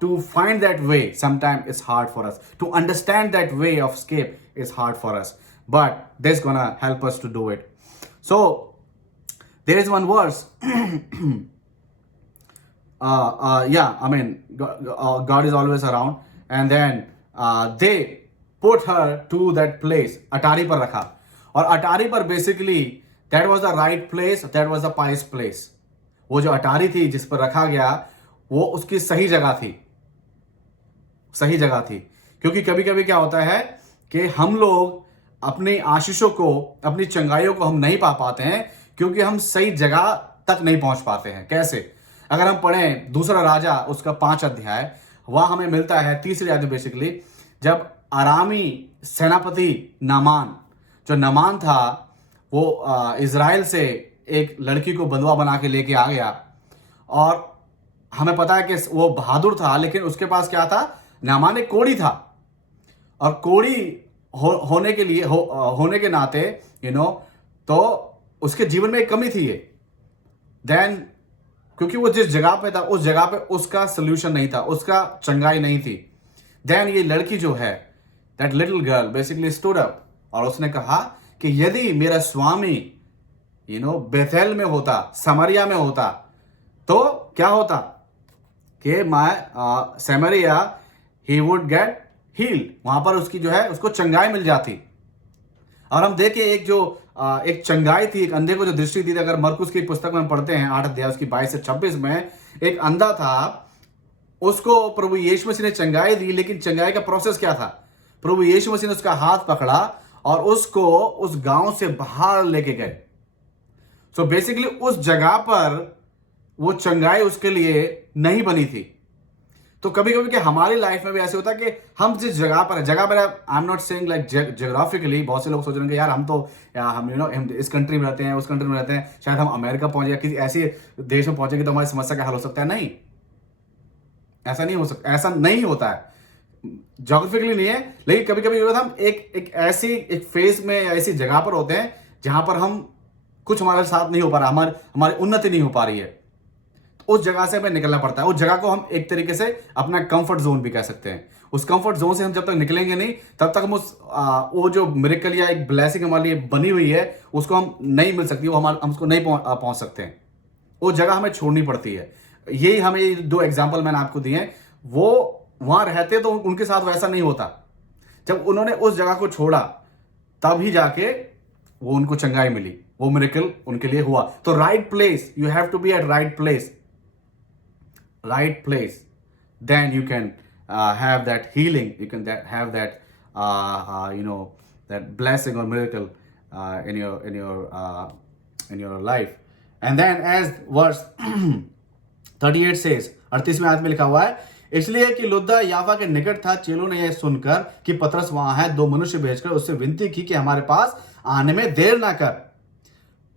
to find that way, sometimes it's hard for us. To understand that way of escape is hard for us, but this gonna help us to do it. So there is one verse. God is always around, and then they put her to that place, अटारी पर रखा, और अटारी पर basically that was the right place, that was the pious place. वो जो अटारी थी जिस पर रखा गया, वो उसकी सही जगह थी। क्योंकि कभी कभी क्या होता है कि हम लोग अपनी आशीषों को, अपनी चंगाइयों को हम नहीं पा पाते हैं, क्योंकि हम सही जगह तक नहीं पहुंच पाते हैं। कैसे? अगर हम पढ़ें दूसरा राजा उसका 5 अध्याय, वहां हमें मिलता है 3री आयत बेसिकली, जब आरामी सेनापति नामान था, वो इज़राइल से एक लड़की को बंधुआ बना के लेके आ गया, और हमें पता है कि वो बहादुर था, लेकिन उसके पास क्या था? नामान एक कोढ़ी था, और कोढ़ी होने के नाते तो उसके जीवन में एक कमी थी। देन क्योंकि वो जिस जगह पे था, उस जगह पे उसका सोल्यूशन नहीं था, उसका चंगाई नहीं थी। देन ये लड़की जो है, that little girl basically stood up, और उसने कहा कि यदि मेरा स्वामी बेथेल में होता, समरिया में होता, तो क्या होता कि समरिया ही वुड गेट हील्ड, वहां पर उसकी जो है उसको चंगाई मिल जाती। और हम देखें एक जो एक चंगाई थी, एक अंधे को जो दृष्टि दी थी। अगर मरकुस की पुस्तक में हम पढ़ते हैं 8 अध्याय उसकी 22 से 26 में, एक अंधा था, उसको प्रभु यीशु मसीह ने चंगाई दी, लेकिन चंगाई का प्रोसेस क्या था? प्रभु यीशु मसीह ने उसका हाथ पकड़ा और उसको उस गांव से बाहर लेके गए। सो बेसिकली उस जगह पर वो चंगाई उसके लिए नहीं बनी थी। तो कभी कभी क्या हमारी लाइफ में भी ऐसे होता है कि हम जिस जगह पर आई am not saying like geographically, बहुत से लोग सोच रहे हैं कि यार हम तो हम हम इस कंट्री में रहते हैं, उस कंट्री में रहते हैं, शायद हम अमेरिका पहुंचे या किसी ऐसे देश में पहुंचेंगे तो हमारी समस्या का हल हो सकता है। नहीं, ऐसा नहीं हो सकता, ऐसा नहीं होता है, ज्योग्राफिकली नहीं है। लेकिन कभी कभी हम एक ऐसी एक फेज में, ऐसी जगह पर होते हैं जहां पर हम कुछ हमारे साथ नहीं हो पा रहा, हमारी उन्नति नहीं हो पा रही है। उस जगह से हमें निकलना पड़ता है। उस जगह को हम एक तरीके से अपना कंफर्ट जोन भी कह सकते हैं। उस कंफर्ट जोन से हम जब तक निकलेंगे नहीं, तब तक हम वो जो मिरेकल या एक ब्लेसिंग हमारे लिए बनी हुई है उसको हम नहीं मिल सकती, वो हम उसको नहीं पहुंच सकते हैं। वो जगह हमें छोड़नी पड़ती है। यही हमें ये 2 एग्जाम्पल मैंने आपको दिए हैं। वो वहां रहते तो उनके साथ वैसा नहीं होता। जब उन्होंने उस जगह को छोड़ा तब ही जाके वो उनको चंगाई मिली, वो मिरेकल उनके लिए हुआ। तो right place, you have to be at right place, right place, then you can have that healing, you can have that that blessing or miracle in your life. And then as verse 38 says, 38वें आयत में लिखा हुआ है, इसलिए कि लुद्दा याफा के निकट था, चेलों ने यह सुनकर कि पतरस वहां है, 2 मनुष्य भेजकर उससे विनती की कि हमारे पास आने में देर ना कर।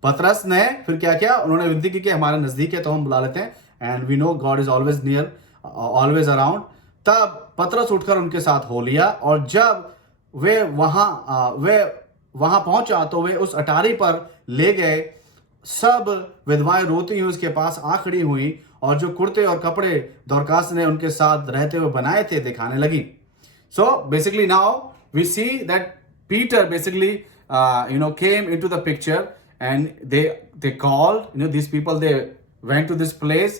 पतरस ने फिर क्या किया? उन्होंने विनती की कि हमारे नजदीक है तो हम बुला लेते हैं, and we know God is always near, always around. तब पतरस उठकर उनके साथ हो लिया, और जब वे वहां पहुंचा तो वे उस अटारी पर ले गए। सब विधवाएं रोती हुई उसके पास आ खड़ी हुई, और जो कुर्ते और कपड़े दोरकास ने उनके साथ रहते हुए बनाए थे दिखाने लगी। So basically now we see that Peter basically came into the picture, and they called, these people, they went to this place,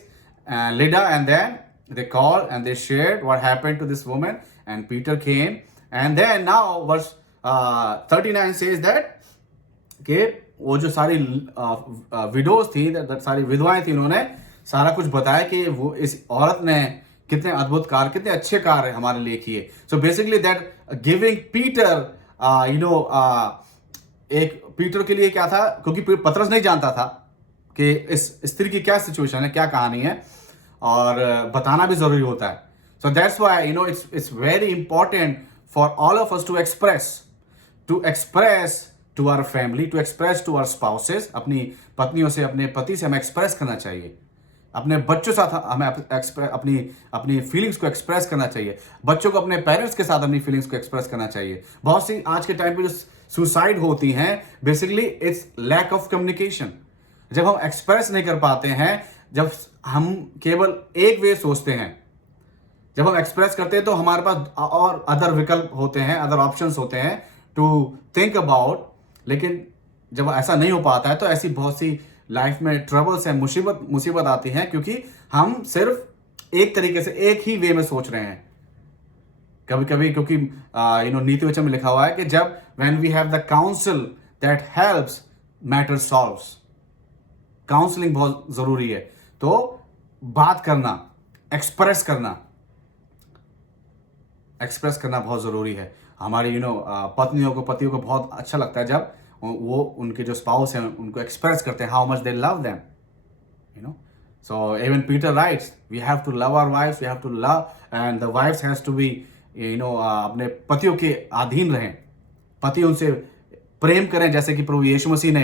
Lydda, and then they called and they shared what happened to this woman, and Peter came. And then now verse 39 says that कि वो जो सारी widows थी, सारी विधवाएं थी, उन्होंने सारा कुछ बताया कि वो इस औरत ने कितने अद्भुत कार्य, कितने अच्छे कार्य हमारे लिए किए। So basically that giving Peter एक पीटर के लिए क्या था, क्योंकि पतरस नहीं जानता था कि इस स्त्री की क्या सिचुएशन है, क्या कहानी है, और बताना भी जरूरी होता है। So that's why it's very important for all of us to express to our family, to express to our spouses. अपनी पत्नियों से, अपने पति से हमें एक्सप्रेस करना चाहिए। अपने बच्चों साथ हमें अपनी फीलिंग्स को एक्सप्रेस करना चाहिए। बच्चों को अपने पेरेंट्स के साथ अपनी फीलिंग्स को एक्सप्रेस करना चाहिए। बहुत सी आज के टाइम पे जो सुसाइड होती हैं, basically it's lack of communication. जब हम एक्सप्रेस नहीं कर पाते हैं, जब हम केवल एक वे सोचते हैं, जब हम एक्सप्रेस करते हैं तो हमारे पास और अदर विकल्प होते हैं, अदर ऑप्शंस होते हैं टू थिंक अबाउट। लेकिन जब ऐसा नहीं हो पाता है तो ऐसी बहुत सी लाइफ में ट्रबल्स हैं, मुसीबत आती हैं, क्योंकि हम सिर्फ एक तरीके से, एक ही वे में सोच रहे हैं। कभी कभी क्योंकि नीति वचन में लिखा हुआ है कि जब when we have the council that helps, matter solves. Counselling बहुत जरूरी है। तो बात करना, एक्सप्रेस करना बहुत जरूरी है। हमारी पत्नियों को बहुत अच्छा लगता है जब वो उनके जो स्पाउस हैं उनको एक्सप्रेस करते हैं how much they love them, so even Peter writes we have to love our wifes, we have to love, and the wifes has to be अपने पतियों के अधीन रहें। पति उनसे प्रेम करें, जैसे कि प्रभु यीशु मसीह ने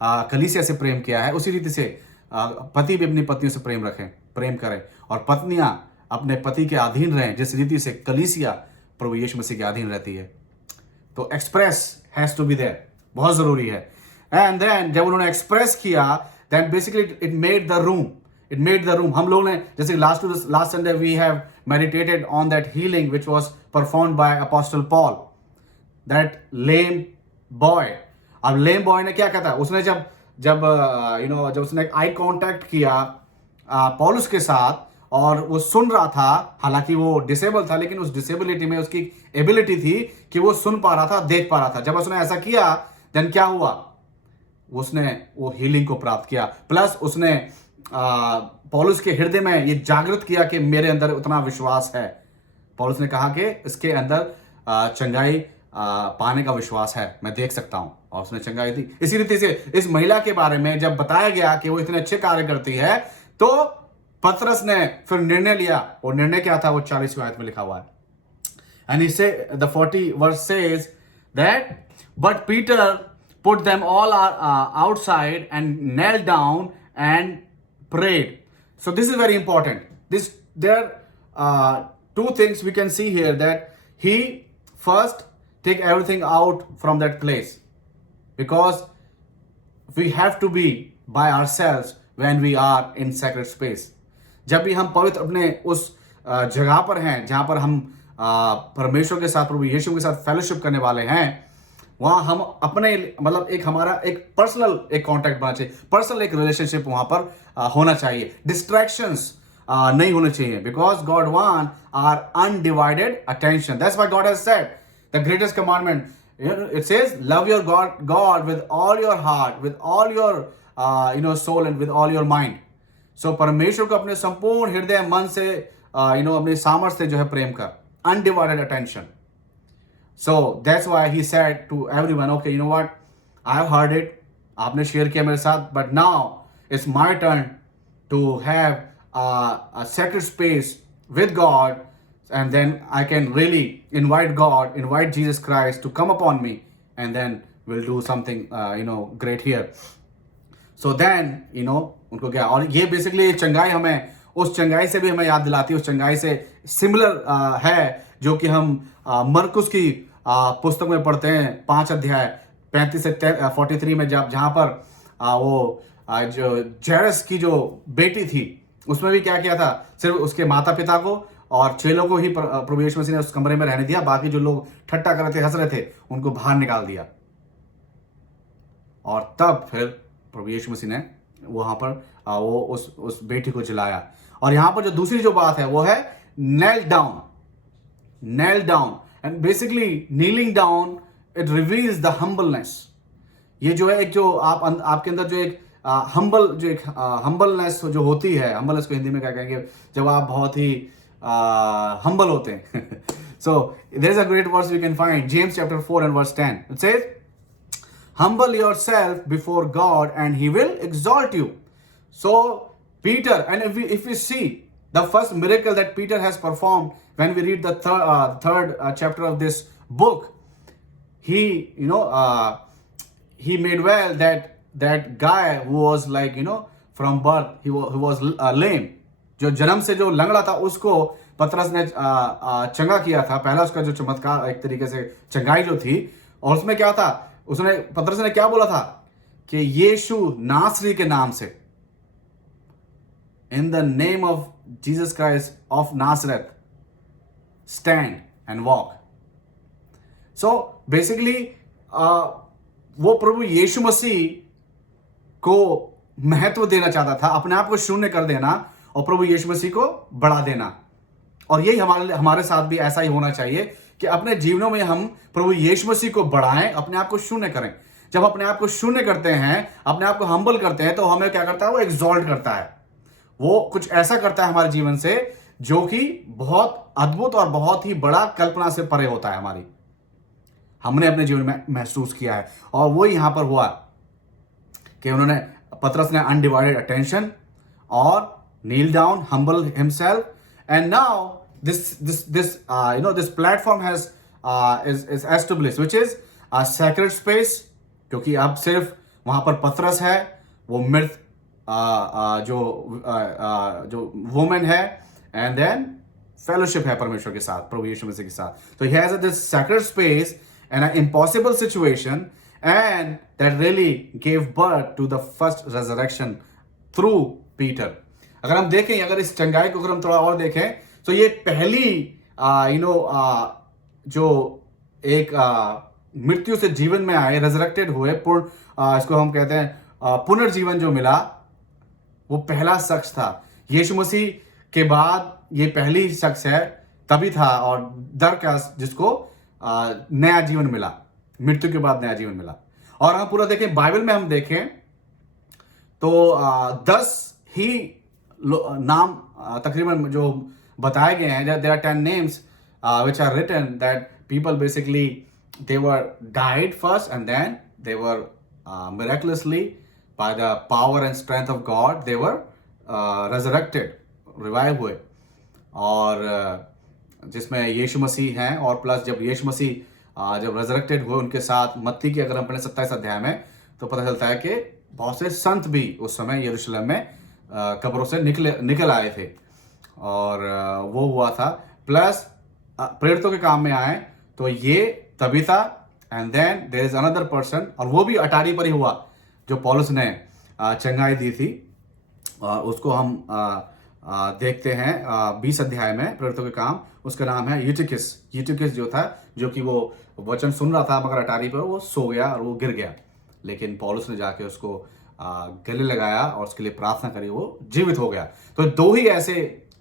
कलीसिया से प्रेम किया है, उसी रीति से पति भी अपनी पत्नियों से प्रेम करें, और पत्नियां अपने पति के अधीन रहें, जिस रीति से कलीसिया प्रभु यीशु मसीह के अधीन रहती है। तो express has to be there, बहुत जरूरी है। एंड देन जब उन्होंने एक्सप्रेस किया, then basically it made the room. हम लोग ने, जैसे last Sunday we have meditated on that healing which was performed by apostle Paul, that lame boy. अब लेम बॉय ने क्या कहता है, उसने जब उसने आई कांटेक्ट किया पौलुस के साथ, और वो सुन रहा था, हालांकि वो डिसेबल था, लेकिन उस डिसेबिलिटी में उसकी एबिलिटी थी कि वो सुन पा रहा था, देख पा रहा था। जब उसने ऐसा किया, देन क्या हुआ, उसने वो हीलिंग को प्राप्त किया। प्लस उसने पौलुस के हृदय में ये जागृत किया कि मेरे अंदर उतना विश्वास है। पौलुस ने कहा कि इसके अंदर चंगाई पाने का विश्वास है, मैं देख सकता हूं, और उसने चंगाई दी। इसी रीति से इस महिला के बारे में जब बताया गया कि वो इतने अच्छे कार्य करती है, तो पतरस ने फिर निर्णय लिया। और निर्णय क्या था वो 40वीं आयत में लिखा हुआ है। And he said, the 40 verse says that, but Peter put them all outside and knelt down and prayed. So this is very important. There are two things we can see here, that he first take everything out from that place, because we have to be by ourselves when we are in sacred space. जब भी हम पवित्र अपने उस जगह पर हैं जहां पर हम परमेश्वर के साथ, प्रभु यीशु के साथ फेलोशिप करने वाले हैं, वहां हम अपने मतलब एक हमारा एक पर्सनल एक कांटेक्ट बना चाहिए, पर्सनल एक रिलेशनशिप वहां पर होना चाहिए। डिस्ट्रैक्शंस नहीं होने चाहिए, because God want our undivided attention. That's why God has said the greatest commandment, it says love your God with all your heart, with all your soul and with all your mind. So परमेश्वर को अपने संपूर्ण हृदय, मन से, अपने सामर्थ्य से जो है प्रेम कर, undivided attention. So that's why he said to everyone, okay, you know what, I have heard it, आपने शेयर किया मेरे साथ, but now it's my turn to have a sacred space with God, and then I can really invite Jesus Christ to come upon me, and then we'll do something great here. So then उनको क्या, और ये basically चंगाई हमें उस चंगाई से भी हमें याद दिलाती है, उस चंगाई से सिमिलर है जो कि हम मरकुस की पुस्तक में पढ़ते हैं 5 अध्याय 35 से 43 में, जहां पर वो जो जैरस की जो बेटी थी, उसमें भी क्या किया था, सिर्फ उसके माता पिता को और चेलों को ही प्रभु यीशु मसीह ने उस कमरे में रहने दिया, बाकी जो लोग ठट्टा कर रहे थे, हंस रहे थे, उनको बाहर निकाल दिया। और तब फिर प्रभु यीशु मसीह ने वहां पर वो उस बेटी को जिलाया। और यहां पर जो दूसरी जो बात है वो है kneel down, and basically kneeling down, it reveals the humbleness. ये जो है एक जो आपके अंदर जो एक humbleness जो होती है, humbleness को हिंदी में क्या कहेंगे, जब आप बहुत ही humble होते हैं। So there is a great verse we can find, James chapter 4 and verse 10. It says, humble yourself before God and he will exalt you. So Peter, and if we see the first miracle that Peter has performed, when we read the third chapter of this book, he made well that guy who was like from birth he was lame, जो जन्म से जो लंगड़ा था, उसको पतरस ने चंगा किया था। पहला उसका जो चमत्कार, एक तरीके से चंगाई जो थी, और उसमें क्या था, पतरस ने क्या बोला था कि यीशु नासरी के नाम से, in the name of Jesus Christ of Nazareth, stand and walk. So basically वो प्रभु यीशु मसीह को महत्व देना चाहता था, अपने आप को शून्य कर देना और प्रभु यीशु मसीह को बढ़ा देना। और यही हमारे साथ भी ऐसा ही होना चाहिए कि अपने जीवनों में हम प्रभु यीशु मसीह को बढ़ाएं, अपने आप को शून्य करें। जब अपने आप को शून्य करते हैं, अपने आप को हम्बल करते हैं, तो हमें क्या करता है, वो एक्सॉल्ट करता है, वो कुछ ऐसा करता है हमारे जीवन से जो कि बहुत अद्भुत और बहुत ही बड़ा कल्पना से परे होता है हमारी। हमने अपने जीवन में महसूस किया है, और वो यहां पर हुआ कि पतरस ने अनडिवाइडेड अटेंशन और kneel down, humble himself, and now this platform is established, which is a sacred space, क्योंकि अब सिर्फ वहां पर पतरस है, वो मृत जो वुमेन है, एंड देन फेलोशिप है परमेश्वर के साथ, प्रभु यीशु मसीह के साथ। तो he has this sacred space and an impossible situation, and that really gave birth to the first resurrection through Peter. अगर हम देखें, अगर इस चंगाई को अगर हम थोड़ा और देखें, तो ये पहली जो एक मृत्यु से जीवन में आए, रेजरेक्टेड हुए, इसको हम कहते हैं पुनर्जीवन जो मिला, वो पहला शख्स था। यीशु मसीह के बाद ये पहली शख्स है, तभी था, और दरकस जिसको नया जीवन मिला, मृत्यु के बाद नया जीवन मिला। और हम पूरा देखें, बाइबल में हम देखें तो 10 ही नाम तकरीबन जो बताए गए हैं. There are 10 names which are written that people basically they were died first and then they were miraculously by the power and strength of God they were resurrected, revive हुए. और जिसमें यीशु मसीह हैं, और प्लस जब यीशु मसीह जब रेजरेक्टेड हुए उनके साथ मत्ती की अगर हम पढ़ें 27 अध्याय में तो पता चलता है कि बहुत से संत भी उस समय यरूशलेम में कब्रों से निकल आए थे. और वो हुआ था. प्लस प्रेरितों के काम में आए तो ये Tabitha and then there is another person, और वो भी अटारी पर ही हुआ जो पौलुस ने चंगाई दी थी. और उसको हम देखते हैं 20 अध्याय में प्रेरितों के काम. उसका नाम है यूटिकस. यूटिकस जो था, जो कि वो वचन सुन रहा था मगर अटारी पर वो सो गया और वो गिर गया, लेकिन पौलुस ने जाके उसको गले लगाया और उसके लिए प्रार्थना करी, वो जीवित हो गया. तो 2 ही ऐसे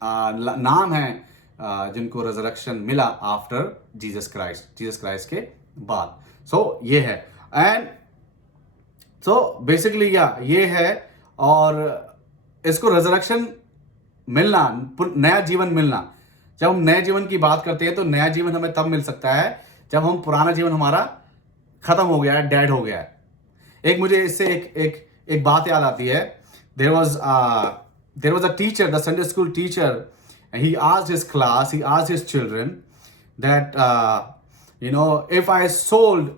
नाम हैं जिनको रिजरेक्शन मिला आफ्टर जीसस क्राइस्ट के बाद. सो ये है. एंड सो बेसिकली ये है. और इसको रिजरेक्शन मिलना, नया जीवन मिलना, जब हम नए जीवन की बात करते हैं तो नया जीवन हमें तब मिल सकता है जब हम पुराना जीवन हमारा खत्म हो गया है, डेड हो गया है. एक मुझे इससे एक बात याद आती है. There was a teacher, the Sunday school teacher. He asked his class, he asked his children that, if I sold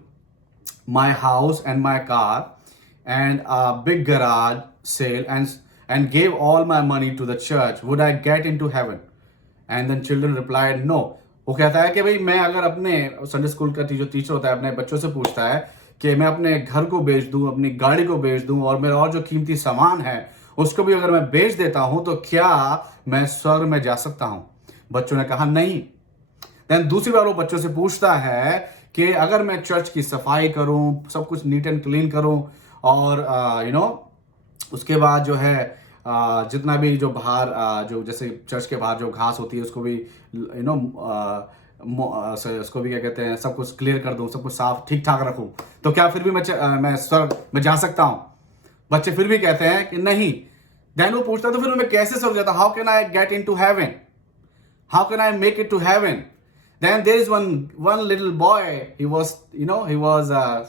my house and my car and a big garage sale and gave all my money to the church, would I get into heaven? And then children replied, no. वो कहता है कि भाई मैं अगर अपने Sunday school का जो टीचर होता है अपने बच्चों से पूछता है कि मैं अपने घर को बेच दूं, अपनी गाड़ी को बेच दूं और मेरा और जो कीमती सामान है उसको भी अगर मैं बेच देता हूं तो क्या मैं स्वर्ग में जा सकता हूं? बच्चों ने कहा नहीं. देन दूसरी बार वो बच्चों से पूछता है कि अगर मैं चर्च की सफाई करूं, सब कुछ नीट एंड क्लीन करूं और उसके बाद जो है जितना भी जो बाहर जो जैसे चर्च के बाहर जो घास होती है उसको भी उसको भी क्या कहते हैं, सब कुछ क्लियर कर दूं, सब कुछ साफ ठीक ठाक रखूं, तो क्या फिर भी मैं स्वर्ग में जा सकता हूं? बच्चे फिर भी कहते हैं कि नहीं. देन वो पूछता तो फिर मैं कैसे स्वर्ग जाता? How can I get into heaven? How can I make it to heaven? Then there is one little boy. He was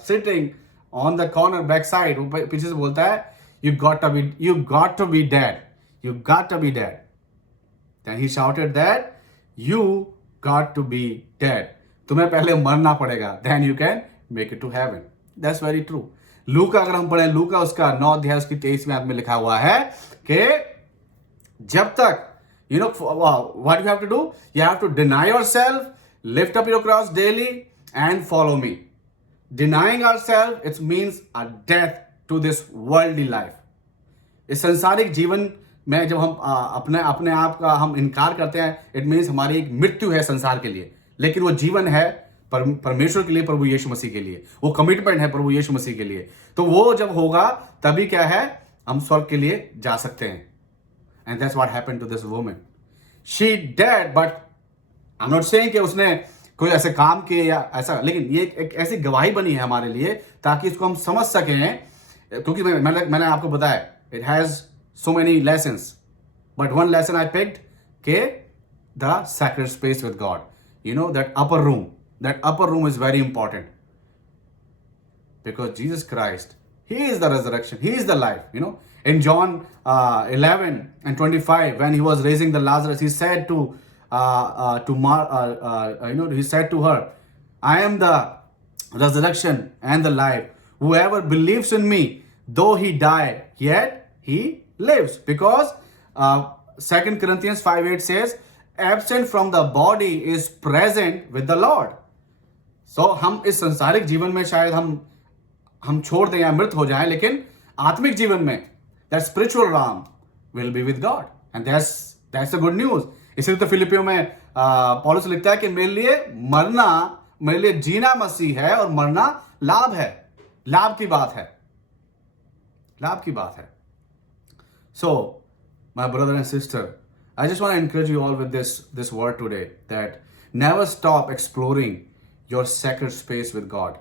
sitting on the corner backside. वो पीछे से बोलता है, you got to be dead. You got to be dead. Then he shouted that you got to be dead. तुम्हें पहले मरना पड़ेगा. Then you can make it to heaven. That's very true. लूका अगर हम पढ़ें, लूका उसका 9 अध्याय उसकी 23वें आयत में लिखा हुआ है कि जब तक what you have to do? You have to deny yourself, lift up your cross daily and follow me. Denying ourselves, it means a death to this worldly life. इस संसारिक जीवन में जब हम अपने आप का हम इनकार करते हैं, इट मीन्स हमारी एक मृत्यु है संसार के लिए, लेकिन वो जीवन है परमेश्वर के लिए, प्रभु यीशु मसीह के लिए. वो कमिटमेंट है प्रभु यीशु मसीह के लिए. तो वो जब होगा तभी क्या है, हम स्वर्ग के लिए जा सकते हैं. And that's what happened to this woman. She dead, but I am not saying कि उसने कोई ऐसे काम किए या ऐसा, लेकिन ये एक ऐसी गवाही बनी है हमारे लिए ताकि इसको हम समझ सकें. क्योंकि मैंने आपको बताया it has so many lessons, but one lesson I picked के the sacred space with God. That upper room is very important because Jesus Christ, he is the resurrection, he is the life. In John 11:25, when he was raising the Lazarus, he said to he said to her, I am the resurrection and the life. Whoever believes in me, though he died, yet he lives. Because 2 Corinthians 5:8 says, absent from the body is present with the Lord. So हम इस संसारिक जीवन में शायद हम छोड़ दें या मृत हो जाएं, लेकिन आत्मिक जीवन में that spiritual realm will be with God, and that's the good news. इसलिए तो फिलिपियों में पौलुस लिखता है कि मेरे लिए जीना मसीह है और मरना लाभ है. लाभ की बात है. So my brother and sister, I just want to encourage you all with this word today, that never stop exploring your sacred space with God.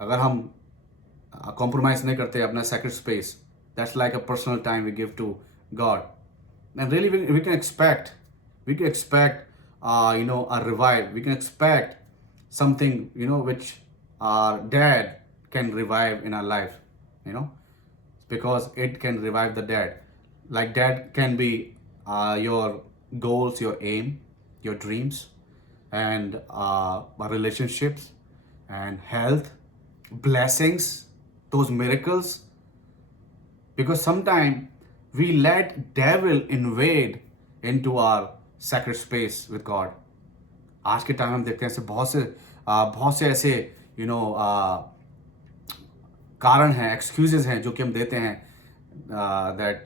अगर हम कॉम्प्रोमाइज नहीं करते अपना secret space, that's like a personal time we give to God, and really we can expect, a revive. We can expect something, which our dad can revive in our life, you know, because it can revive the dead. Like dad can be your goals, your aim, your dreams, and relationships, and health, blessings, those miracles. Because sometimes we let devil invade into our sacred space with God. आज के time हम देखते हैं ऐसे बहुत से ऐसे कारण हैं, एक्सक्यूजेज हैं जो कि हम देते हैं, that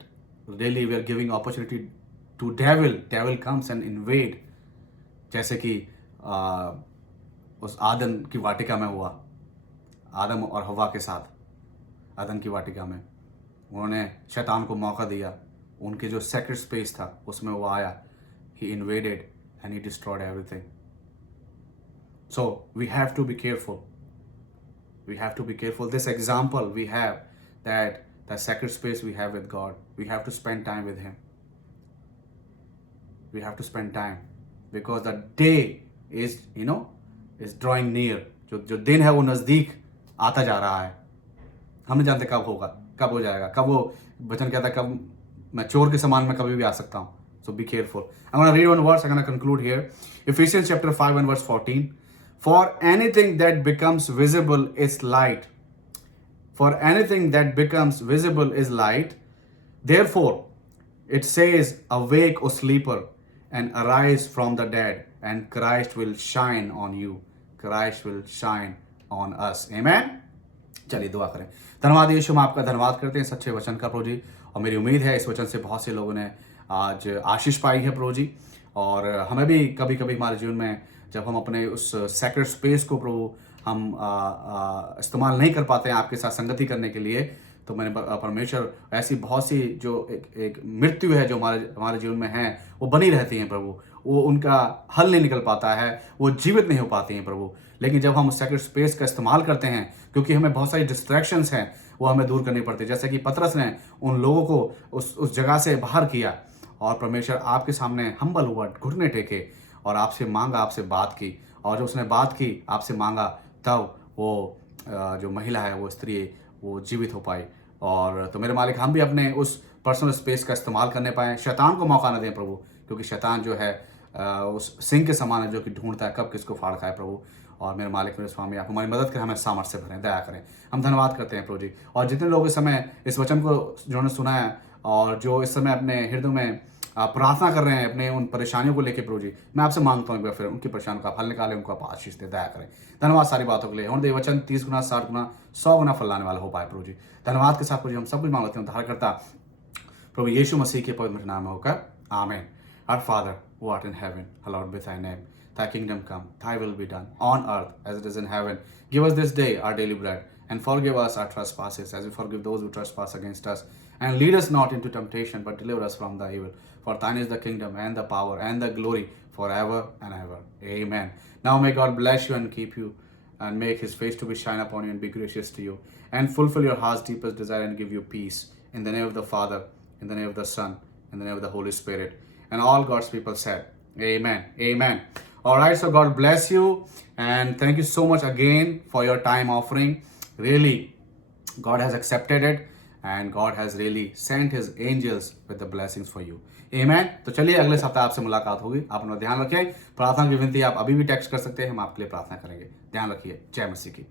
really we are giving opportunity to devil comes and invade, जैसे कि उस आदम की वाटिका में हुआ, आदम और हवा के साथ। आदम की वाटिका में उन्होंने शैतान को मौका दिया, उनके जो सेक्रेट स्पेस था उसमें वो आया, he invaded and he destroyed everything. So we have to be careful. This example we have, that the sacred space we have with God, we have to spend time with him. We have to spend time because the day is drawing near. जो दिन है वो नजदीक आता जा रहा है। हम नहीं जानते कब होगा, कब हो जाएगा, कब वो वचन कहता है, कब मैं चोर के समान में कभी भी आ सकता हूँ। So be careful. I'm going to read one verse. I'm going to conclude here. Ephesians chapter 5 and verse 14. For anything that becomes visible is light. For anything that becomes visible is light. Therefore, it says, awake, O sleeper, and arise from the dead, and Christ will shine on you. Christ will shine on us. Amen. चलिए दुआ करें। धन्यवाद यीशु, हम आपका धन्यवाद करते हैं सच्चे वचन का प्रभु जी, और मेरी उम्मीद है इस वचन से बहुत से लोगों ने आज आशीष पाई है प्रभु जी। और हमें भी कभी कभी हमारे जीवन में जब हम अपने उस सेक्रेट स्पेस को प्रभु हम इस्तेमाल नहीं कर पाते हैं आपके साथ संगति करने के लिए, तो मैंने परमेश्वर ऐसी बहुत सी जो एक मृत्यु है जो हमारे जीवन में है वो बनी रहती हैं प्रभु, वो उनका हल नहीं निकल पाता है, वो जीवित नहीं हो पाती हैं प्रभु। लेकिन जब हम सेक्रेट स्पेस का इस्तेमाल करते हैं, क्योंकि हमें बहुत सारी डिस्ट्रैक्शंस हैं वो हमें दूर करनी पड़ती है, जैसे कि पतरस ने उन लोगों को उस जगह से बाहर किया, और परमेश्वर आपके सामने हम्बल हुआ, घुटने टेके और आपसे मांगा, आपसे बात की, और जब उसने बात की, आपसे मांगा, तब वो जो महिला है, वो स्त्री, वो जीवित हो पाई। और तो मेरे मालिक, हम भी अपने उस पर्सनल स्पेस का इस्तेमाल करने पाएँ, शैतान को मौका न दें प्रभु, क्योंकि शैतान जो है उस सिंह के समान है जो कि ढूंढता है कब किसको फाड़ खाए प्रभु। और मेरे मालिक, मेरे स्वामी, आप हमारी मदद करें, हमें सामर्थ्य से भरें, दया करें। हम धन्यवाद करते हैं प्रभु जी। और जितने लोग इस समय इस वचन को जिन्होंने सुना है और जो इस समय अपने हृदय में प्रार्थना कर रहे हैं अपने उन परेशानियों को लेकर प्रभु जी, मैं आपसे मांगता हूँ फिर उनकी परेशानियों का हल निकालें, उनको आप आशीष दे, दया करें। धन्यवाद सारी बातों के लिए। और दे वचन 30 गुना, 60 गुना, 100 गुना फल लाने वाला हो पाए प्रभु जी। धन्यवाद के साथ प्रभु जी हम सब कुछ मांगते हैं उद्धार करता प्रभु यीशु मसीह के पवित्र नाम में होकर, आमीन। Our Father who art in heaven, hallowed be thy name. Thy kingdom come, thy will be done on earth as it is in heaven. Give us this day our daily bread, and forgive us our trespasses as we forgive those who trespass against us. And lead us not into temptation, but deliver us from the evil. For thine is the kingdom and the power and the glory forever and ever. Amen. Now may God bless you and keep you, and make his face to be shine upon you and be gracious to you, and fulfill your heart's deepest desire and give you peace. In the name of the Father, in the name of the Son, in the name of the Holy Spirit. And all God's people said, Amen. Amen. All right, so God bless you, and thank you so much again for your time offering. Really, God has accepted it, and God has really sent his angels with the blessings for you. Amen. तो चलिए अगले सप्ताह आपसे मुलाकात होगी। आप अपना ध्यान रखें। प्रार्थना की विनती आप अभी भी टेक्स्ट कर सकते हैं, हम आपके लिए प्रार्थना करेंगे। ध्यान रखिए। जय मसीह की।